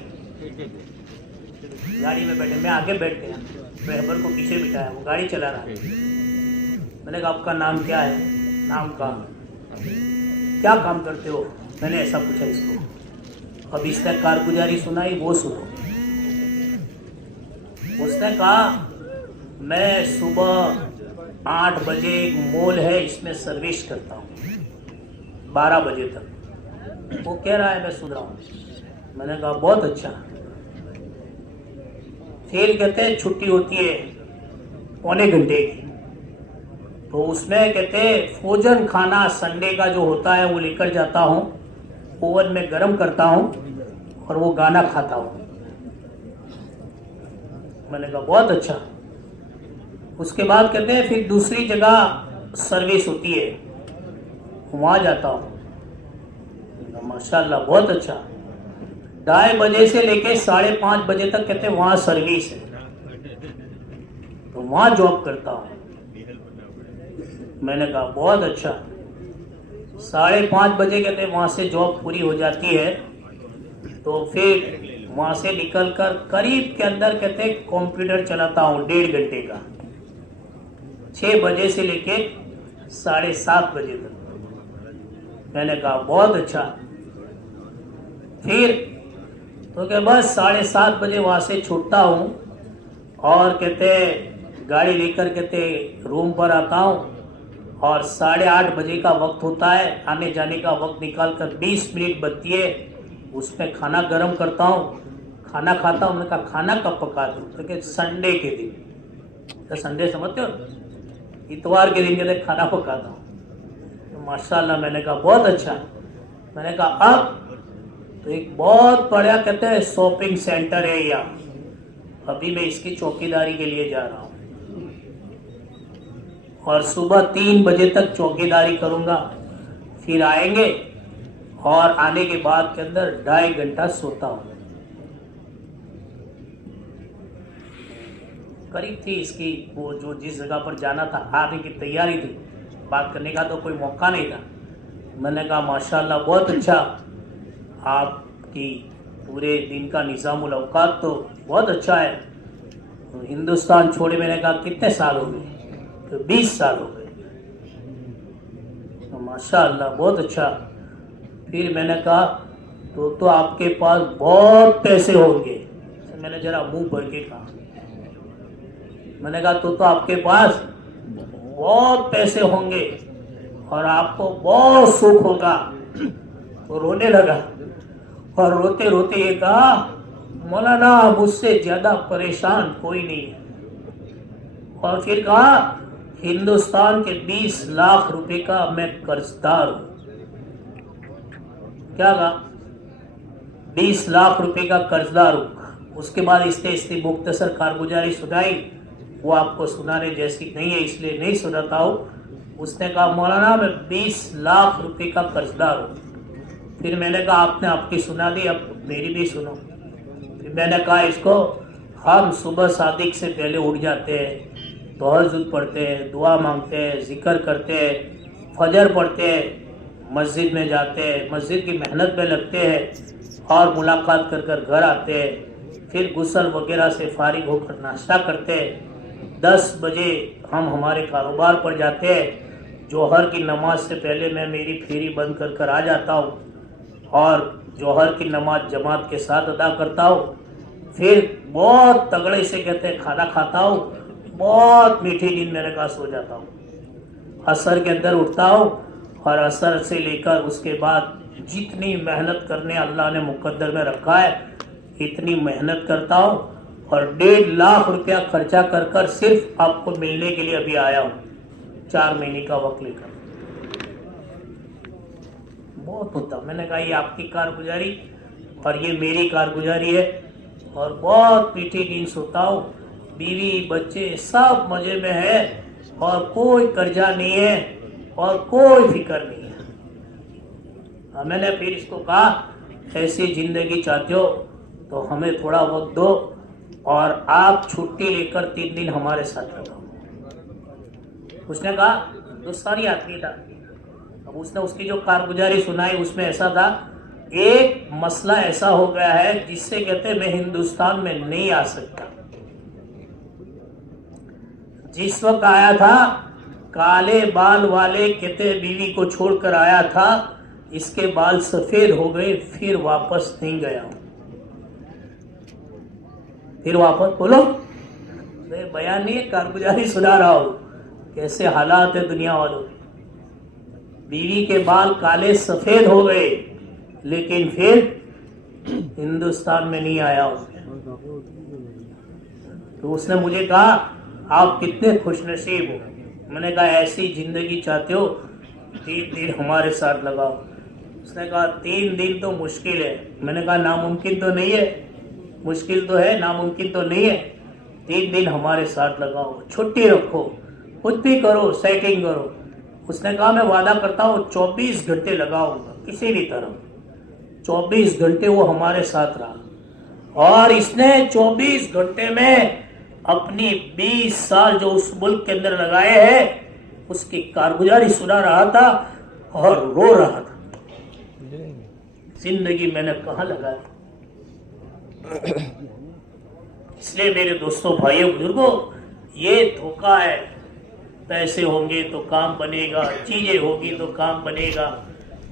गाड़ी में बैठे, मैं आगे बैठ गया, ड्राइवर को पीछे बिठाया, वो गाड़ी चला रहा है। मैंने कहा आपका नाम क्या है, नाम का क्या काम करते हो, मैंने ऐसा पूछा इसको। अब इसने कारगुजारी सुनाई, वो सुनो। उसने कहा मैं सुबह 8 बजे एक मॉल है इसमें सर्विस करता हूँ 12 बजे तक। वो कह रहा है मैं सुन रहा हूँ। मैंने कहा बहुत अच्छा। फिर कहते हैं छुट्टी होती है पौने घंटे की, तो उसमें कहते हैं भोजन खाना संडे का जो होता है वो लेकर जाता हूँ, ओवन में गर्म करता हूँ और वो गाना खाता हूँ। मैंने कहा बहुत अच्छा। उसके बाद कहते हैं फिर दूसरी जगह सर्विस होती है, वहाँ जाता हूँ। माशाल्लाह बहुत अच्छा। 2:30 बजे से लेके 5:30 बजे तक कहते हैं वहाँ सर्विस है, तो वहाँ जॉब करता हूँ। मैंने कहा बहुत अच्छा। 5:30 बजे कहते हैं वहाँ से जॉब पूरी हो जाती है, तो फिर वहाँ से निकलकर करीब के अंदर कहते हैं कंप्यूटर चलाता हूँ 1.5 घंटे का, 6 बजे से लेके 7:30 बजे तक। मैंने कहा बहुत अच्छा। फिर तो क्या बस 7:30 बजे वहाँ से छूटता हूँ और कहते गाड़ी लेकर कहते रूम पर आता हूँ, और 8:30 बजे का वक्त होता है, आने जाने का वक्त निकाल कर 20 मिनट बचती है, उसमें खाना गर्म करता हूँ, खाना खाता हूँ। मैंने कहा खाना कब पका दूँ, तो कि संडे के दिन, तो संडे समझते हो, इतवार के दिन के लिए खाना पकाता हूँ। तो माशाल्लाह मैंने कहा बहुत अच्छा। मैंने कहा अब तो एक बहुत बड़ा कहते हैं शॉपिंग सेंटर है यहाँ, अभी मैं इसकी चौकीदारी के लिए जा रहा हूँ और सुबह 3 बजे तक चौकीदारी करूँगा, फिर आएंगे और आने के बाद के अंदर 2.5 घंटा सोता हूँ। करीब थी इसकी वो जो जिस जगह पर जाना था, आने की तैयारी थी, बात करने का तो कोई मौका नहीं था। मैंने कहा माशाल्लाह बहुत अच्छा, आपकी पूरे दिन का निज़ामुल औकात तो बहुत अच्छा है। तो हिंदुस्तान छोड़े मैंने कहा कितने साल हो गए, तो 20 साल हो गए। तो माशाल्लाह बहुत अच्छा। फिर मैंने कहा तो आपके पास बहुत पैसे होंगे। मैंने जरा मुंह भर के कहा, मैंने कहा तो आपके पास बहुत पैसे होंगे और आपको बहुत सुख होगा। वो रोने लगा और रोते रोते ये कहा, मौलाना मुझसे ज्यादा परेशान कोई नहीं है। और फिर कहा, हिंदुस्तान के 20 लाख रुपए का मैं कर्जदार हूं। क्या कहा? 20 लाख रुपए का कर्जदार हूं। उसके बाद इसने मुख्तसर कारगुजारी सुनाई, वो आपको सुनाने जैसी नहीं है इसलिए नहीं सुनाता हूं। उसने कहा, मौलाना मैं 20 लाख रुपए का कर्जदार हूं। फिर मैंने कहा, आपने आपकी सुना दी, अब मेरी भी सुनो। फिर मैंने कहा इसको, हम सुबह सादिक से पहले उठ जाते हैं, तहज्जुद पढ़ते हैं, दुआ मांगते हैं, जिक्र करते हैं, फजर पढ़ते हैं, मस्जिद में जाते हैं, मस्जिद की मेहनत में लगते हैं और मुलाकात कर कर घर आते हैं। फिर गुस्ल वगैरह से फारिग होकर नाश्ता करते हैं। 10 बजे हम हमारे कारोबार पर जाते हैं। जोहर की नमाज से पहले मैं मेरी फेरी बंद कर कर आ जाता हूँ और जोहर की नमाज जमात के साथ अदा करता हूँ। फिर बहुत तगड़े से कहते हैं खाना खाता हूँ, बहुत मीठी नींद मेरे का सो जाता हूँ। असर के अंदर उठता हूँ और असर से लेकर उसके बाद जितनी मेहनत करने अल्लाह ने मुकद्दर में रखा है इतनी मेहनत करता हूँ और 1.5 लाख रुपया खर्चा कर कर सिर्फ आपको मिलने के लिए अभी आया हूँ, 4 महीने का वक्त लेकर। बहुत होता। मैंने कहा ये आपकी कारगुजारी और ये मेरी कारगुजारी है और बहुत मीठी नींद सोता हूँ। बीवी बच्चे सब मजे में है और कोई कर्जा नहीं है और कोई फिक्र नहीं है। मैंने फिर इसको कहा, ऐसी जिंदगी चाहते हो तो हमें थोड़ा वक्त दो और आप छुट्टी लेकर 3 दिन हमारे साथ लगाओ। उसने कहा, दोस्तानी आदमी था। अब उसने उसकी जो कारगुजारी सुनाई उसमें ऐसा था, एक मसला ऐसा हो गया है जिससे कहते मैं हिंदुस्तान में नहीं आ सकता। जिस वक्त आया था काले बाल वाले कहते बीवी को छोड़कर आया था, इसके बाल सफेद हो गए, फिर वापस नहीं गया। फिर वापस बोलो, बयान नहीं है, कारगुजारी सुना रहा हूं कैसे हालात है दुनिया वालों। बीवी के बाल काले सफेद हो गए लेकिन फिर हिंदुस्तान में नहीं आया उसने। तो उसने मुझे कहा, आप कितने खुशनसीब हो। मैंने कहा, ऐसी जिंदगी चाहते हो 3 दिन हमारे साथ लगाओ। उसने कहा, 3 दिन तो मुश्किल है। मैंने कहा, नामुमकिन तो नहीं है, मुश्किल तो है, नामुमकिन तो नहीं है। 3 दिन हमारे साथ लगाओ, छुट्टी रखो, कुछ भी करो, सेटिंग करो। उसने कहा, मैं वादा करता हूँ 24 घंटे लगाऊंगा किसी भी तरह। 24 घंटे वो हमारे साथ रहा और इसने 24 घंटे में अपनी 20 साल जो उस मुल्क के अंदर लगाए हैं उसकी कारगुजारी सुना रहा था और रो रहा था। जिंदगी मैंने कहाँ लगा दी। इसलिए मेरे दोस्तों, भाइयों, बुजुर्गों, ये धोखा है। पैसे होंगे तो काम बनेगा, चीजें होगी तो काम बनेगा,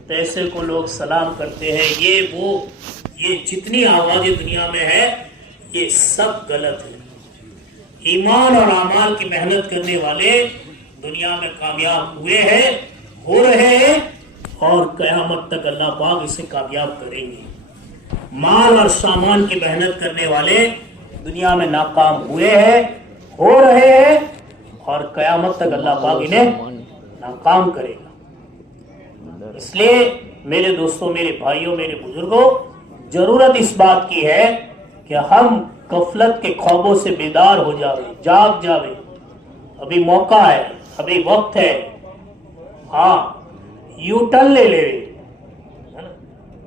पैसे को लोग सलाम करते हैं, ये वो, ये जितनी आवाजें दुनिया में है ये सब गलत है। ईमान और अमाल की मेहनत करने वाले दुनिया में कामयाब हुए हैं, हो रहे हैं और कयामत तक अल्लाह पाक इसे कामयाब करेंगे। माल और सामान की मेहनत करने वाले दुनिया में नाकाम हुए हैं, हो रहे हैं और कयामत तक अल्लाह पाक इन्हें नाकाम करेगा। इसलिए मेरे दोस्तों, मेरे भाइयों, मेरे बुजुर्गों, जरूरत इस बात की है कि हम गफलत के ख्वाबों से बेदार हो जावे, जाग जावे। अभी मौका है, अभी वक्त है। हाँ, यू टर्न ले ले,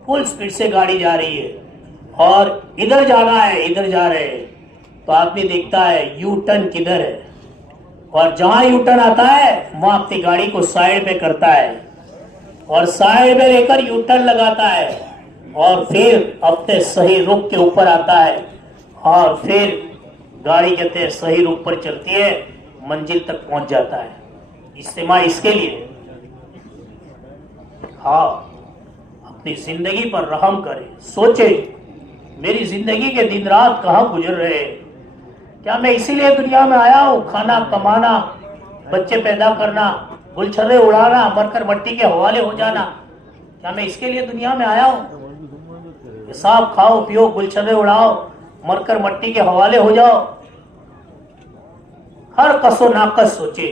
फुल स्पीड से गाड़ी जा रही है और इधर जाना है, इधर जा रहे हैं, तो आदमी देखता है यू टर्न किधर है और जहां यू टर्न आता है वहां अपनी गाड़ी को साइड पे करता है और साइड में लेकर यू टर्न लगाता है और फिर अपने सही रुख के ऊपर आता है और फिर गाड़ी कहते हैं सही रुख पर चलती है, मंजिल तक पहुंच जाता है। इस्तेमाल इसके लिए, हाँ, अपनी जिंदगी पर रहम करें, सोचे मेरी जिंदगी के दिन रात कहाँ गुजर रहे हैं। क्या मैं इसीलिए दुनिया में आया हूँ खाना कमाना, बच्चे पैदा करना, गुलछर्रे उड़ाना, मरकर मट्टी के हवाले हो जाना, क्या मैं इसके लिए दुनिया में आया हूं? साफ खाओ पियो, गुलछर्रे उड़ाओ, मरकर मट्टी के हवाले हो जाओ? हर कसो नाकस सोचे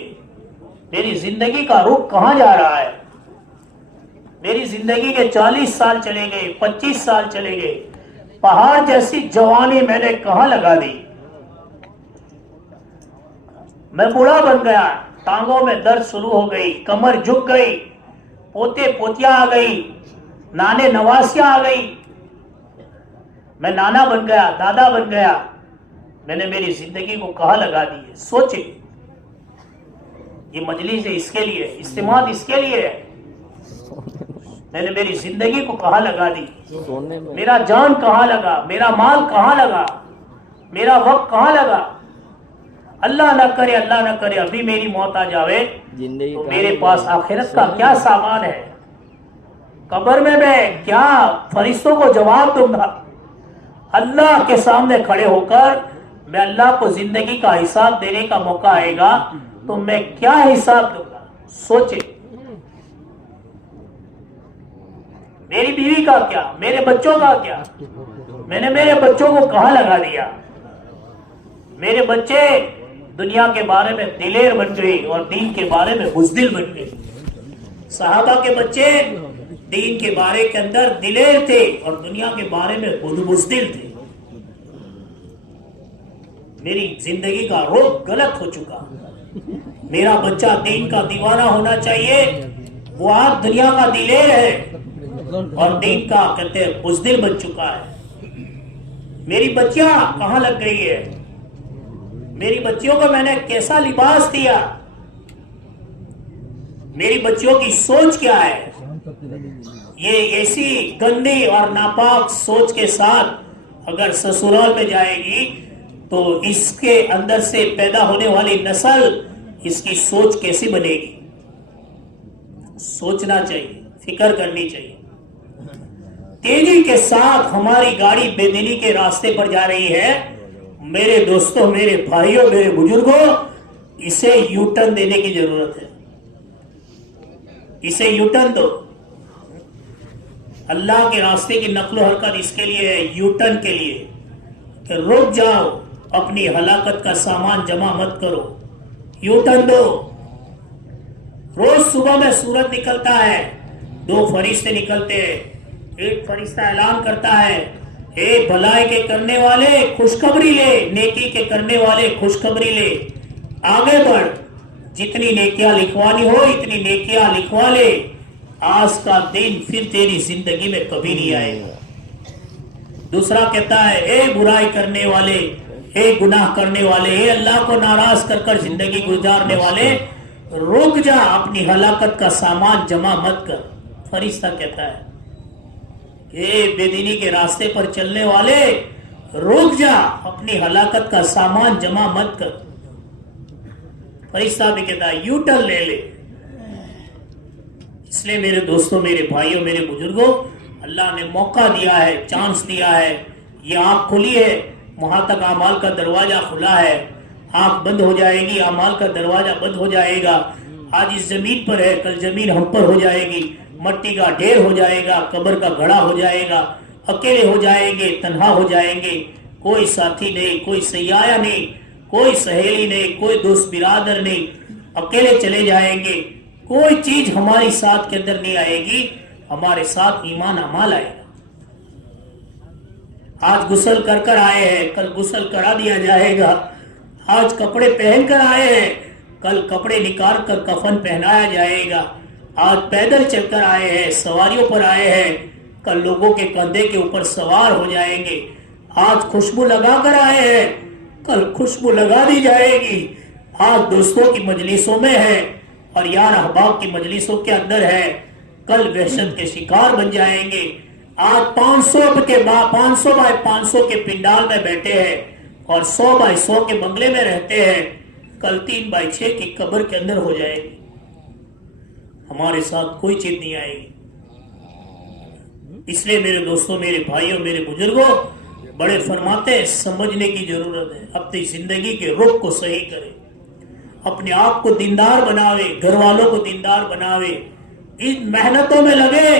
मेरी जिंदगी का रुख कहां जा रहा है। मेरी जिंदगी के 40 साल चले गए, 25 साल चले गए, पहाड़ जैसी जवानी मैंने कहां लगा दी। मैं बूढ़ा बन गया, टांगों में दर्द शुरू हो गई, कमर झुक गई, पोते पोतियां आ गई, नाने नवासियां आ गई, मैं नाना बन गया, दादा बन गया। मैंने मेरी जिंदगी को कहां लगा दी है? सोचे। ये मजलिस है इसके लिए, इस्तेमाल इसके लिए है। मैंने मेरी जिंदगी को कहां लगा दी? मेरा जान कहां लगा? मेरा माल कहां लगा? मेरा वक्त कहां लगा? अल्लाह ना करे, अल्लाह ना करे अभी मेरी मौत आ जावे तो मेरे पास आखिरत का क्या सामान है? कब्र में मैं क्या फरिश्तों को जवाब दूंगा? अल्लाह के सामने खड़े होकर मैं अल्लाह को जिंदगी का हिसाब देने का मौका आएगा तो मैं क्या हिसाब दूंगा? सोचे। मेरी बीवी का क्या, मेरे बच्चों का क्या? मैंने मेरे बच्चों को कहां लगा दिया? मेरे बच्चे दुनिया के बारे में दिलेर बन गए और दीन के बारे में बुज़दिल बन गए। सहाबा के बच्चे दीन के बारे के अंदर दिलेर थे और दुनिया के बारे में बुज़दिल थे। मेरी जिंदगी का रुख गलत हो चुका। मेरा बच्चा दीन का दीवाना होना चाहिए, वो आप दुनिया का दिलेर है और दीन का कहते हैं बुज़दिल बन चुका है। मेरी बच्चियां कहां लग गई है? मेरी बच्चियों को मैंने कैसा लिबास दिया? मेरी बच्चियों की सोच क्या है? ये ऐसी गंदी और नापाक सोच के साथ अगर ससुराल में जाएगी तो इसके अंदर से पैदा होने वाली नस्ल, इसकी सोच कैसी बनेगी? सोचना चाहिए, फिक्र करनी चाहिए। तेजी के साथ हमारी गाड़ी बेदीनी के रास्ते पर जा रही है। मेरे दोस्तों, मेरे भाइयों, मेरे बुजुर्गों, इसे यू टर्न देने की जरूरत है। इसे यू टर्न दो। अल्लाह के रास्ते की नकलो हरकत इसके लिए है, यू टर्न के लिए कि रुक जाओ, अपनी हलाकत का सामान जमा मत करो, यू टर्न दो। रोज सुबह में सूरज निकलता है, दो फरिश्ते निकलते हैं। एक फरिश्ता ऐलान करता है, ए भलाई के करने वाले खुशखबरी ले, नेकी के करने वाले खुशखबरी ले, आगे बढ़, जितनी नेकियां लिखवानी हो इतनी नेकियां लिखवा ले, आज का दिन फिर तेरी जिंदगी में कभी नहीं आएगा। दूसरा कहता है, ए बुराई करने वाले, ए गुनाह करने वाले, ए अल्लाह को नाराज कर कर जिंदगी गुजारने वाले, रुक जा, अपनी हलाकत का सामान जमा मत कर। फरिश्ता कहता है कि बेदीनी के रास्ते पर चलने वाले, रुक जा, अपनी हलाकत का सामान जमा मत कर। फरिश्ता भी कहता है यू टर्न ले ले। इसलिए मेरे दोस्तों, मेरे भाइयों, मेरे बुजुर्गों, अल्लाह ने मौका दिया है, चांस दिया है। ये आंख खुली है, वहां तक अमाल का दरवाजा खुला है। आंख बंद हो जाएगी, अमाल का दरवाजा बंद हो जाएगा। आज इस जमीन पर है, कल जमीन हम पर हो जाएगी, मट्टी का ढेर हो जाएगा, कब्र का घड़ा हो जाएगा, अकेले हो जाएंगे, तन्हा हो जाएंगे, कोई साथी नहीं, कोई सयाया नहीं, कोई सहेली नहीं, कोई दोस्त बिरादर नहीं, अकेले चले जाएंगे। कोई चीज हमारी साथ के अंदर नहीं आएगी, हमारे साथ ईमान अमाल आएगा। आज गुस्ल कर कर आए हैं, कल गुस्ल करा दिया जाएगा। आज कपड़े पहनकर आए हैं, कल कपड़े निकाल कर कफन पहनाया जाएगा। आज पैदल चलकर आए हैं, सवारियों पर आए हैं, कल लोगों के कंधे के ऊपर सवार हो जाएंगे। आज खुशबू लगा कर आए हैं, कल खुशबू लगा दी जाएगी। आज दोस्तों की मजलिसों में है और यार अहबाब की मजलिसों के अंदर है, कल वहशत के शिकार बन जाएंगे। आज 500 बाय 500 के पिंडाल में बैठे हैं और 100 बाय 100 के बंगले में रहते हैं, कल 3 बाय 6 की कब्र के अंदर हो जाएगी। हमारे साथ कोई चीज नहीं आएगी। इसलिए मेरे दोस्तों, मेरे भाइयों, मेरे बुजुर्गों, बड़े फरमाते हैं समझने की जरूरत है। अपनी जिंदगी के रुख को सही करें, अपने आप को दीनदार बनावे, घर वालों को दीनदार बनावे, इन मेहनतों में लगे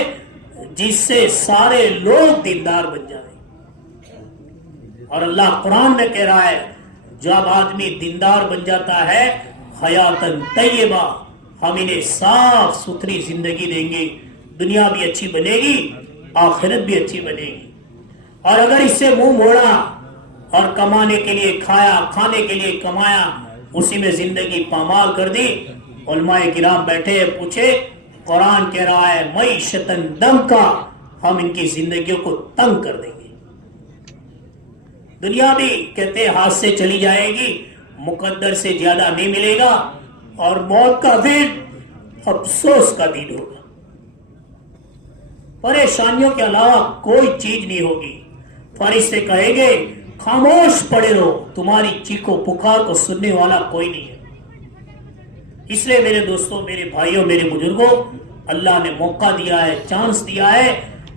जिससे सारे लोग दीनदार बन जाए। और अल्लाह कुरान में कह रहा है जब आदमी दीनदार बन जाता है, हयातन तय्यबा, हम इन्हें साफ सुथरी जिंदगी देंगे, दुनिया भी अच्छी बनेगी, आखिरत भी अच्छी बनेगी। और अगर इससे मुंह मोड़ा और कमाने के लिए खाया, खाने के लिए कमाया, उसी में जिंदगी पामाल कर दी, उलमाए किराम बैठे पूछे, कुरान कह रहा है मईशतन दम का, हम इनकी जिंदगियों को तंग कर देंगे। दुनिया भी कहते हाथ से चली जाएगी, मुकद्दर से ज्यादा नहीं मिलेगा, और मौत का दिन अफसोस का दिन होगा। परेशानियों के अलावा कोई चीज नहीं होगी। फरिश्ते कहेंगे खामोश पड़े रहो, तुम्हारी चीखो पुकार को सुनने वाला कोई नहीं है। इसलिए मेरे दोस्तों, मेरे भाइयों, मेरे बुजुर्गों, अल्लाह ने मौका दिया है, चांस दिया है,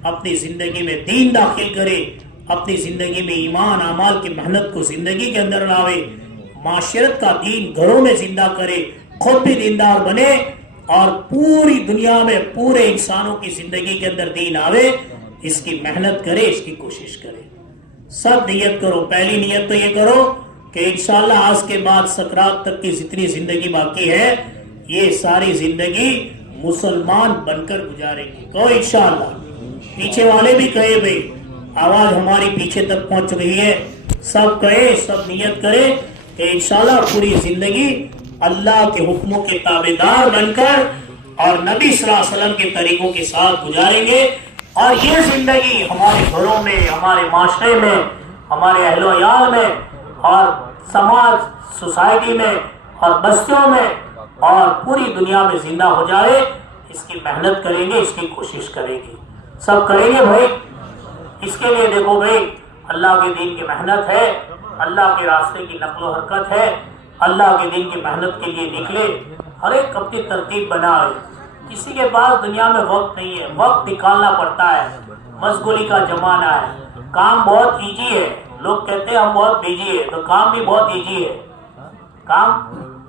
अपनी जिंदगी में दीन दाखिल करे, अपनी जिंदगी में ईमान अमाल की मेहनत को जिंदगी के अंदर लावे, माशरत का दीन घरों में जिंदा करे, खुद भी दीनदार बने और पूरी दुनिया में पूरे इंसानों की जिंदगी के अंदर दीन आवे। इसकी मेहनत करे, इसकी कोशिश करे। सब नियत करो। पहली नियत तो ये करो कि इंशाल्लाह आज के बाद सकरात तक की जितनी जिंदगी बाकी है, ये सारी जिंदगी मुसलमान बनकर गुजारेंगे। कहो इंशाल्लाह। पीछे वाले भी कहे, भाई आवाज हमारी पीछे तक पहुंच रही है, सब कहे, सब नियत करे कि इंशाल्लाह पूरी जिंदगी अल्लाह के हुक्मों के ताबेदार बनकर और नबी सल्लल्लाहु अलैहि वसल्लम के तरीकों के साथ गुजारेंगे। और ये जिंदगी हमारे घरों में, हमारे माशरे में, हमारे अहलो अयाल में और समाज सोसाइटी में और बस्तियों में और पूरी दुनिया में जिंदा हो जाए, इसकी मेहनत करेंगे, इसकी कोशिश करेंगे, सब करेंगे भाई। इसके लिए देखो भाई, अल्लाह के दीन की मेहनत है, अल्लाह के रास्ते की नक्लो हरकत है, अल्लाह के दीन की मेहनत के लिए निकले, हर एक अपनी तरतीब बनाए। किसी के पास दुनिया में वक्त नहीं है, वक्त निकालना पड़ता है, मशगूली का जमाना है, काम बहुत इजी है। लोग कहते हैं हम बहुत बिजी है, तो काम भी बहुत इजी है, काम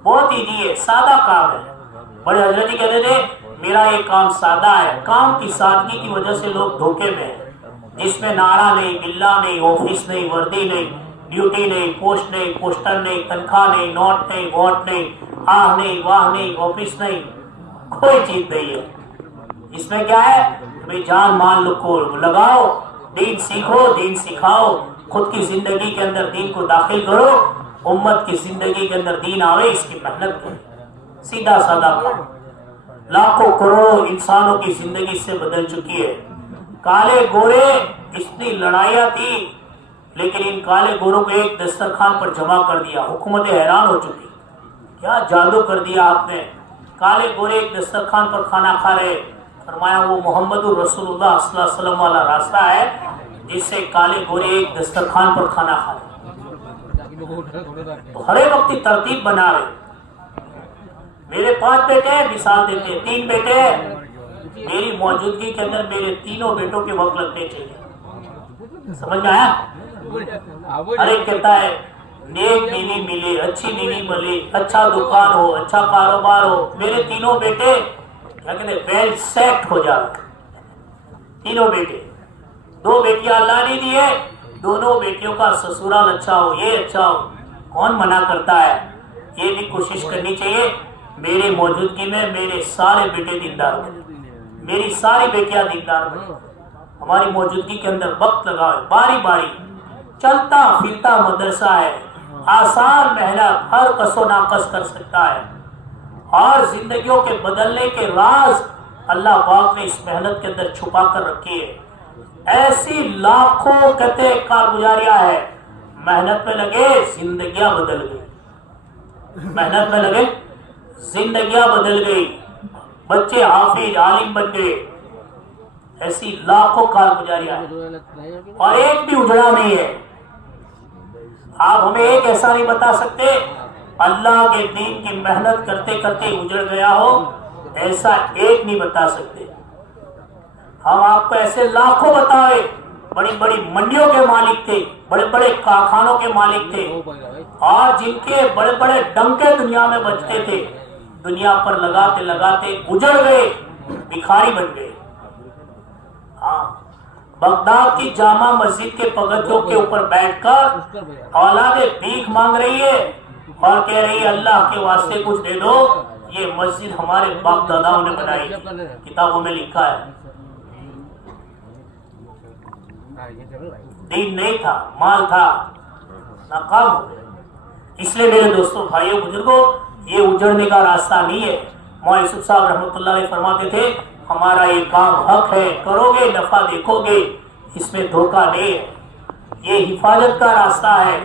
बहुत इजी है, सादा काम है। बड़े हजरत जी कहते थे मेरा ये काम सादा है। काम की सादगी की वजह से लोग धोखे में हैं, जिसमें नारा नहीं, बिल्ला नहीं, ऑफिस नहीं, वर्दी नहीं, ड्यूटी नहीं, पोस्ट नहीं, पोस्टर नहीं, तनख्वाह नहीं, नोट नहीं, वोट नहीं, आह नहीं, वाह नहीं, ऑफिस नहीं, कोई चीज नहीं है। इसमें क्या है भाई, जान माल को लगाओ, दीन सीखो, दीन सिखाओ, खुद की जिंदगी के अंदर दीन को दाखिल करो, उम्मत की जिंदगी के अंदर दीन आवे, इसकी मेहनत करो। सीधा साधा काम। लाखों करोड़ों इंसानों की जिंदगी से बदल चुकी है। काले गोरे इतनी लड़ाइयां थी, लेकिन इन काले गोरों को एक दस्तरखान पर जमा कर दिया, हुकूमतें हैरान हो चुकी, क्या जादू कर दिया आपने। काले गोरे एक दस्तरखान पर खाना खा रहे, फरमाया वो मोहम्मदुर रसूलुल्लाह सल्लल्लाहु अलैहि वसल्लम वाला रास्ता है जिससे काले गोरे एक दस्तरखान पर खाना खा रहे। तो हर एक अपनी तरतीब बना रहे। मेरे 5 बेटे हैं, मिसाल देते हैं, 3 बेटे हैं, मेरी मौजूदगी के अंदर मेरे तीनों बेटों के वक्त लगने चाहिए। समझ में आया? अरे कहता है नेक बीवी मिले, अच्छी बीवी मिले, अच्छा दुकान हो, अच्छा कारोबार हो, मेरे तीनों बेटे क्या कहते वेल सेट हो जाए। तीनों बेटे, 2 बेटियां अल्लाह ने दी है, दोनों बेटियों का ससुराल अच्छा हो, ये अच्छा हो, कौन मना करता है? ये भी कोशिश करनी चाहिए मेरे मौजूदगी में मेरे सारे बेटे दीनदार बने, मेरी सारी बेटियां दीनदार बने। हमारी मौजूदगी के अंदर वक्त लगाओ, बारी बारी, चलता फिरता मदरसा है, आसान मेहनत हर कसो नाकस कर सकता है। और जिंदगियों के बदलने के राज अल्लाह पाक ने इस मेहनत के अंदर छुपा कर रखी है। ऐसी लाखों कहते कारगुजारियां है, मेहनत में लगे जिंदगियां बदल गई, मेहनत में लगे जिंदगियां बदल गई, बच्चे हाफिज आलिम बन गए। ऐसी लाखों कारगुजारियां है और एक भी उजड़ा नहीं है। आप हमें एक ऐसा नहीं बता सकते अल्लाह के दीन की मेहनत करते करते उजड़ गया हो, ऐसा एक नहीं बता सकते। हम आपको ऐसे लाखों बताए बड़ी बड़ी मंडियों के मालिक थे, बड़े बड़े कारखानों के मालिक थे, और जिनके बड़े बड़े डंके दुनिया में बजते थे, दुनिया पर लगाते लगाते उजड़ गए, भिखारी बन गए। हाँ, बगदाद की जामा मस्जिद के पगथियों के ऊपर बैठकर औलादे भीख मांग रही है और कह रही है अल्लाह के वास्ते कुछ दे दो, ये मस्जिद हमारे बाप दादाओं ने बनाई, किताबों में लिखा है। दीन नहीं था, माल था, नाकाम हो गए। इसलिए मेरे दोस्तों, भाइयों, बुजुर्गों, ये उजड़ने का रास्ता नहीं है। मौला यूसुफ साहब रहमतुल्लाह अलैह फरमाते थे, हमारा ये काम हक है, करोगे नफा देखोगे, इसमें धोखा नहीं है। ये हिफाजत का रास्ता है,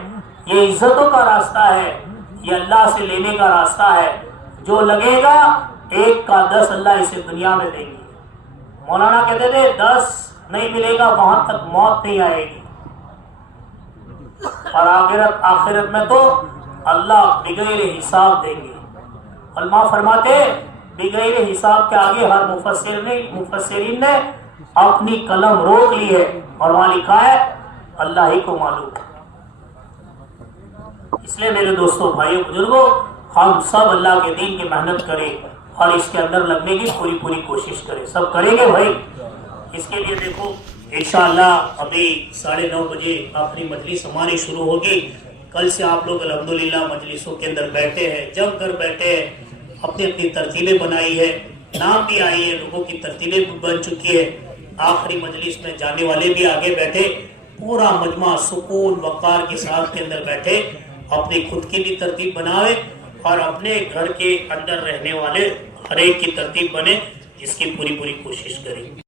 ये इज्जतों का रास्ता है, ये अल्लाह से लेने का रास्ता है। जो लगेगा 1 का 10 अल्लाह इसे दुनिया में देंगे। मौलाना कहते थे 10 नहीं मिलेगा वहां तक मौत नहीं आएगी, और आखिरत में तो अल्लाह बिगैर हिसाब देंगे। उलमा फरमाते बिगैर हिसाब के आगे हर मुफस्सिरीन ने अपनी कलम रोक ली है, और वहां लिखा है अल्लाह ही को मालूम है। इसलिए मेरे दोस्तों, भाइयों, बुजुर्गों, हम सब अल्लाह के दीन की मेहनत करें और इसके अंदर लगने की पूरी कोशिश करें। सब करेंगे भाई। इसके लिए देखो, इंशाअल्लाह अभी 9:30 बजे आखिरी मजलिस हमारी शुरू होगी। कल से आप लोग अल्हम्दुलिल्लाह मजलिसों के अंदर बैठे हैं, जम कर बैठे हैं, अपनी अपनी तरतीबें बनाई है, नाम भी आई है, लोगों की तरतीबें भी बन चुकी है। आखिरी मजलिस में जाने वाले भी आगे बैठे, पूरा मजमा सुकून वक़ार के साथ के अंदर बैठे, अपनी खुद की भी तरतीब बनावे और अपने घर के अंदर रहने वाले हर एक की तरतीब बने, इसकी पूरी कोशिश करें।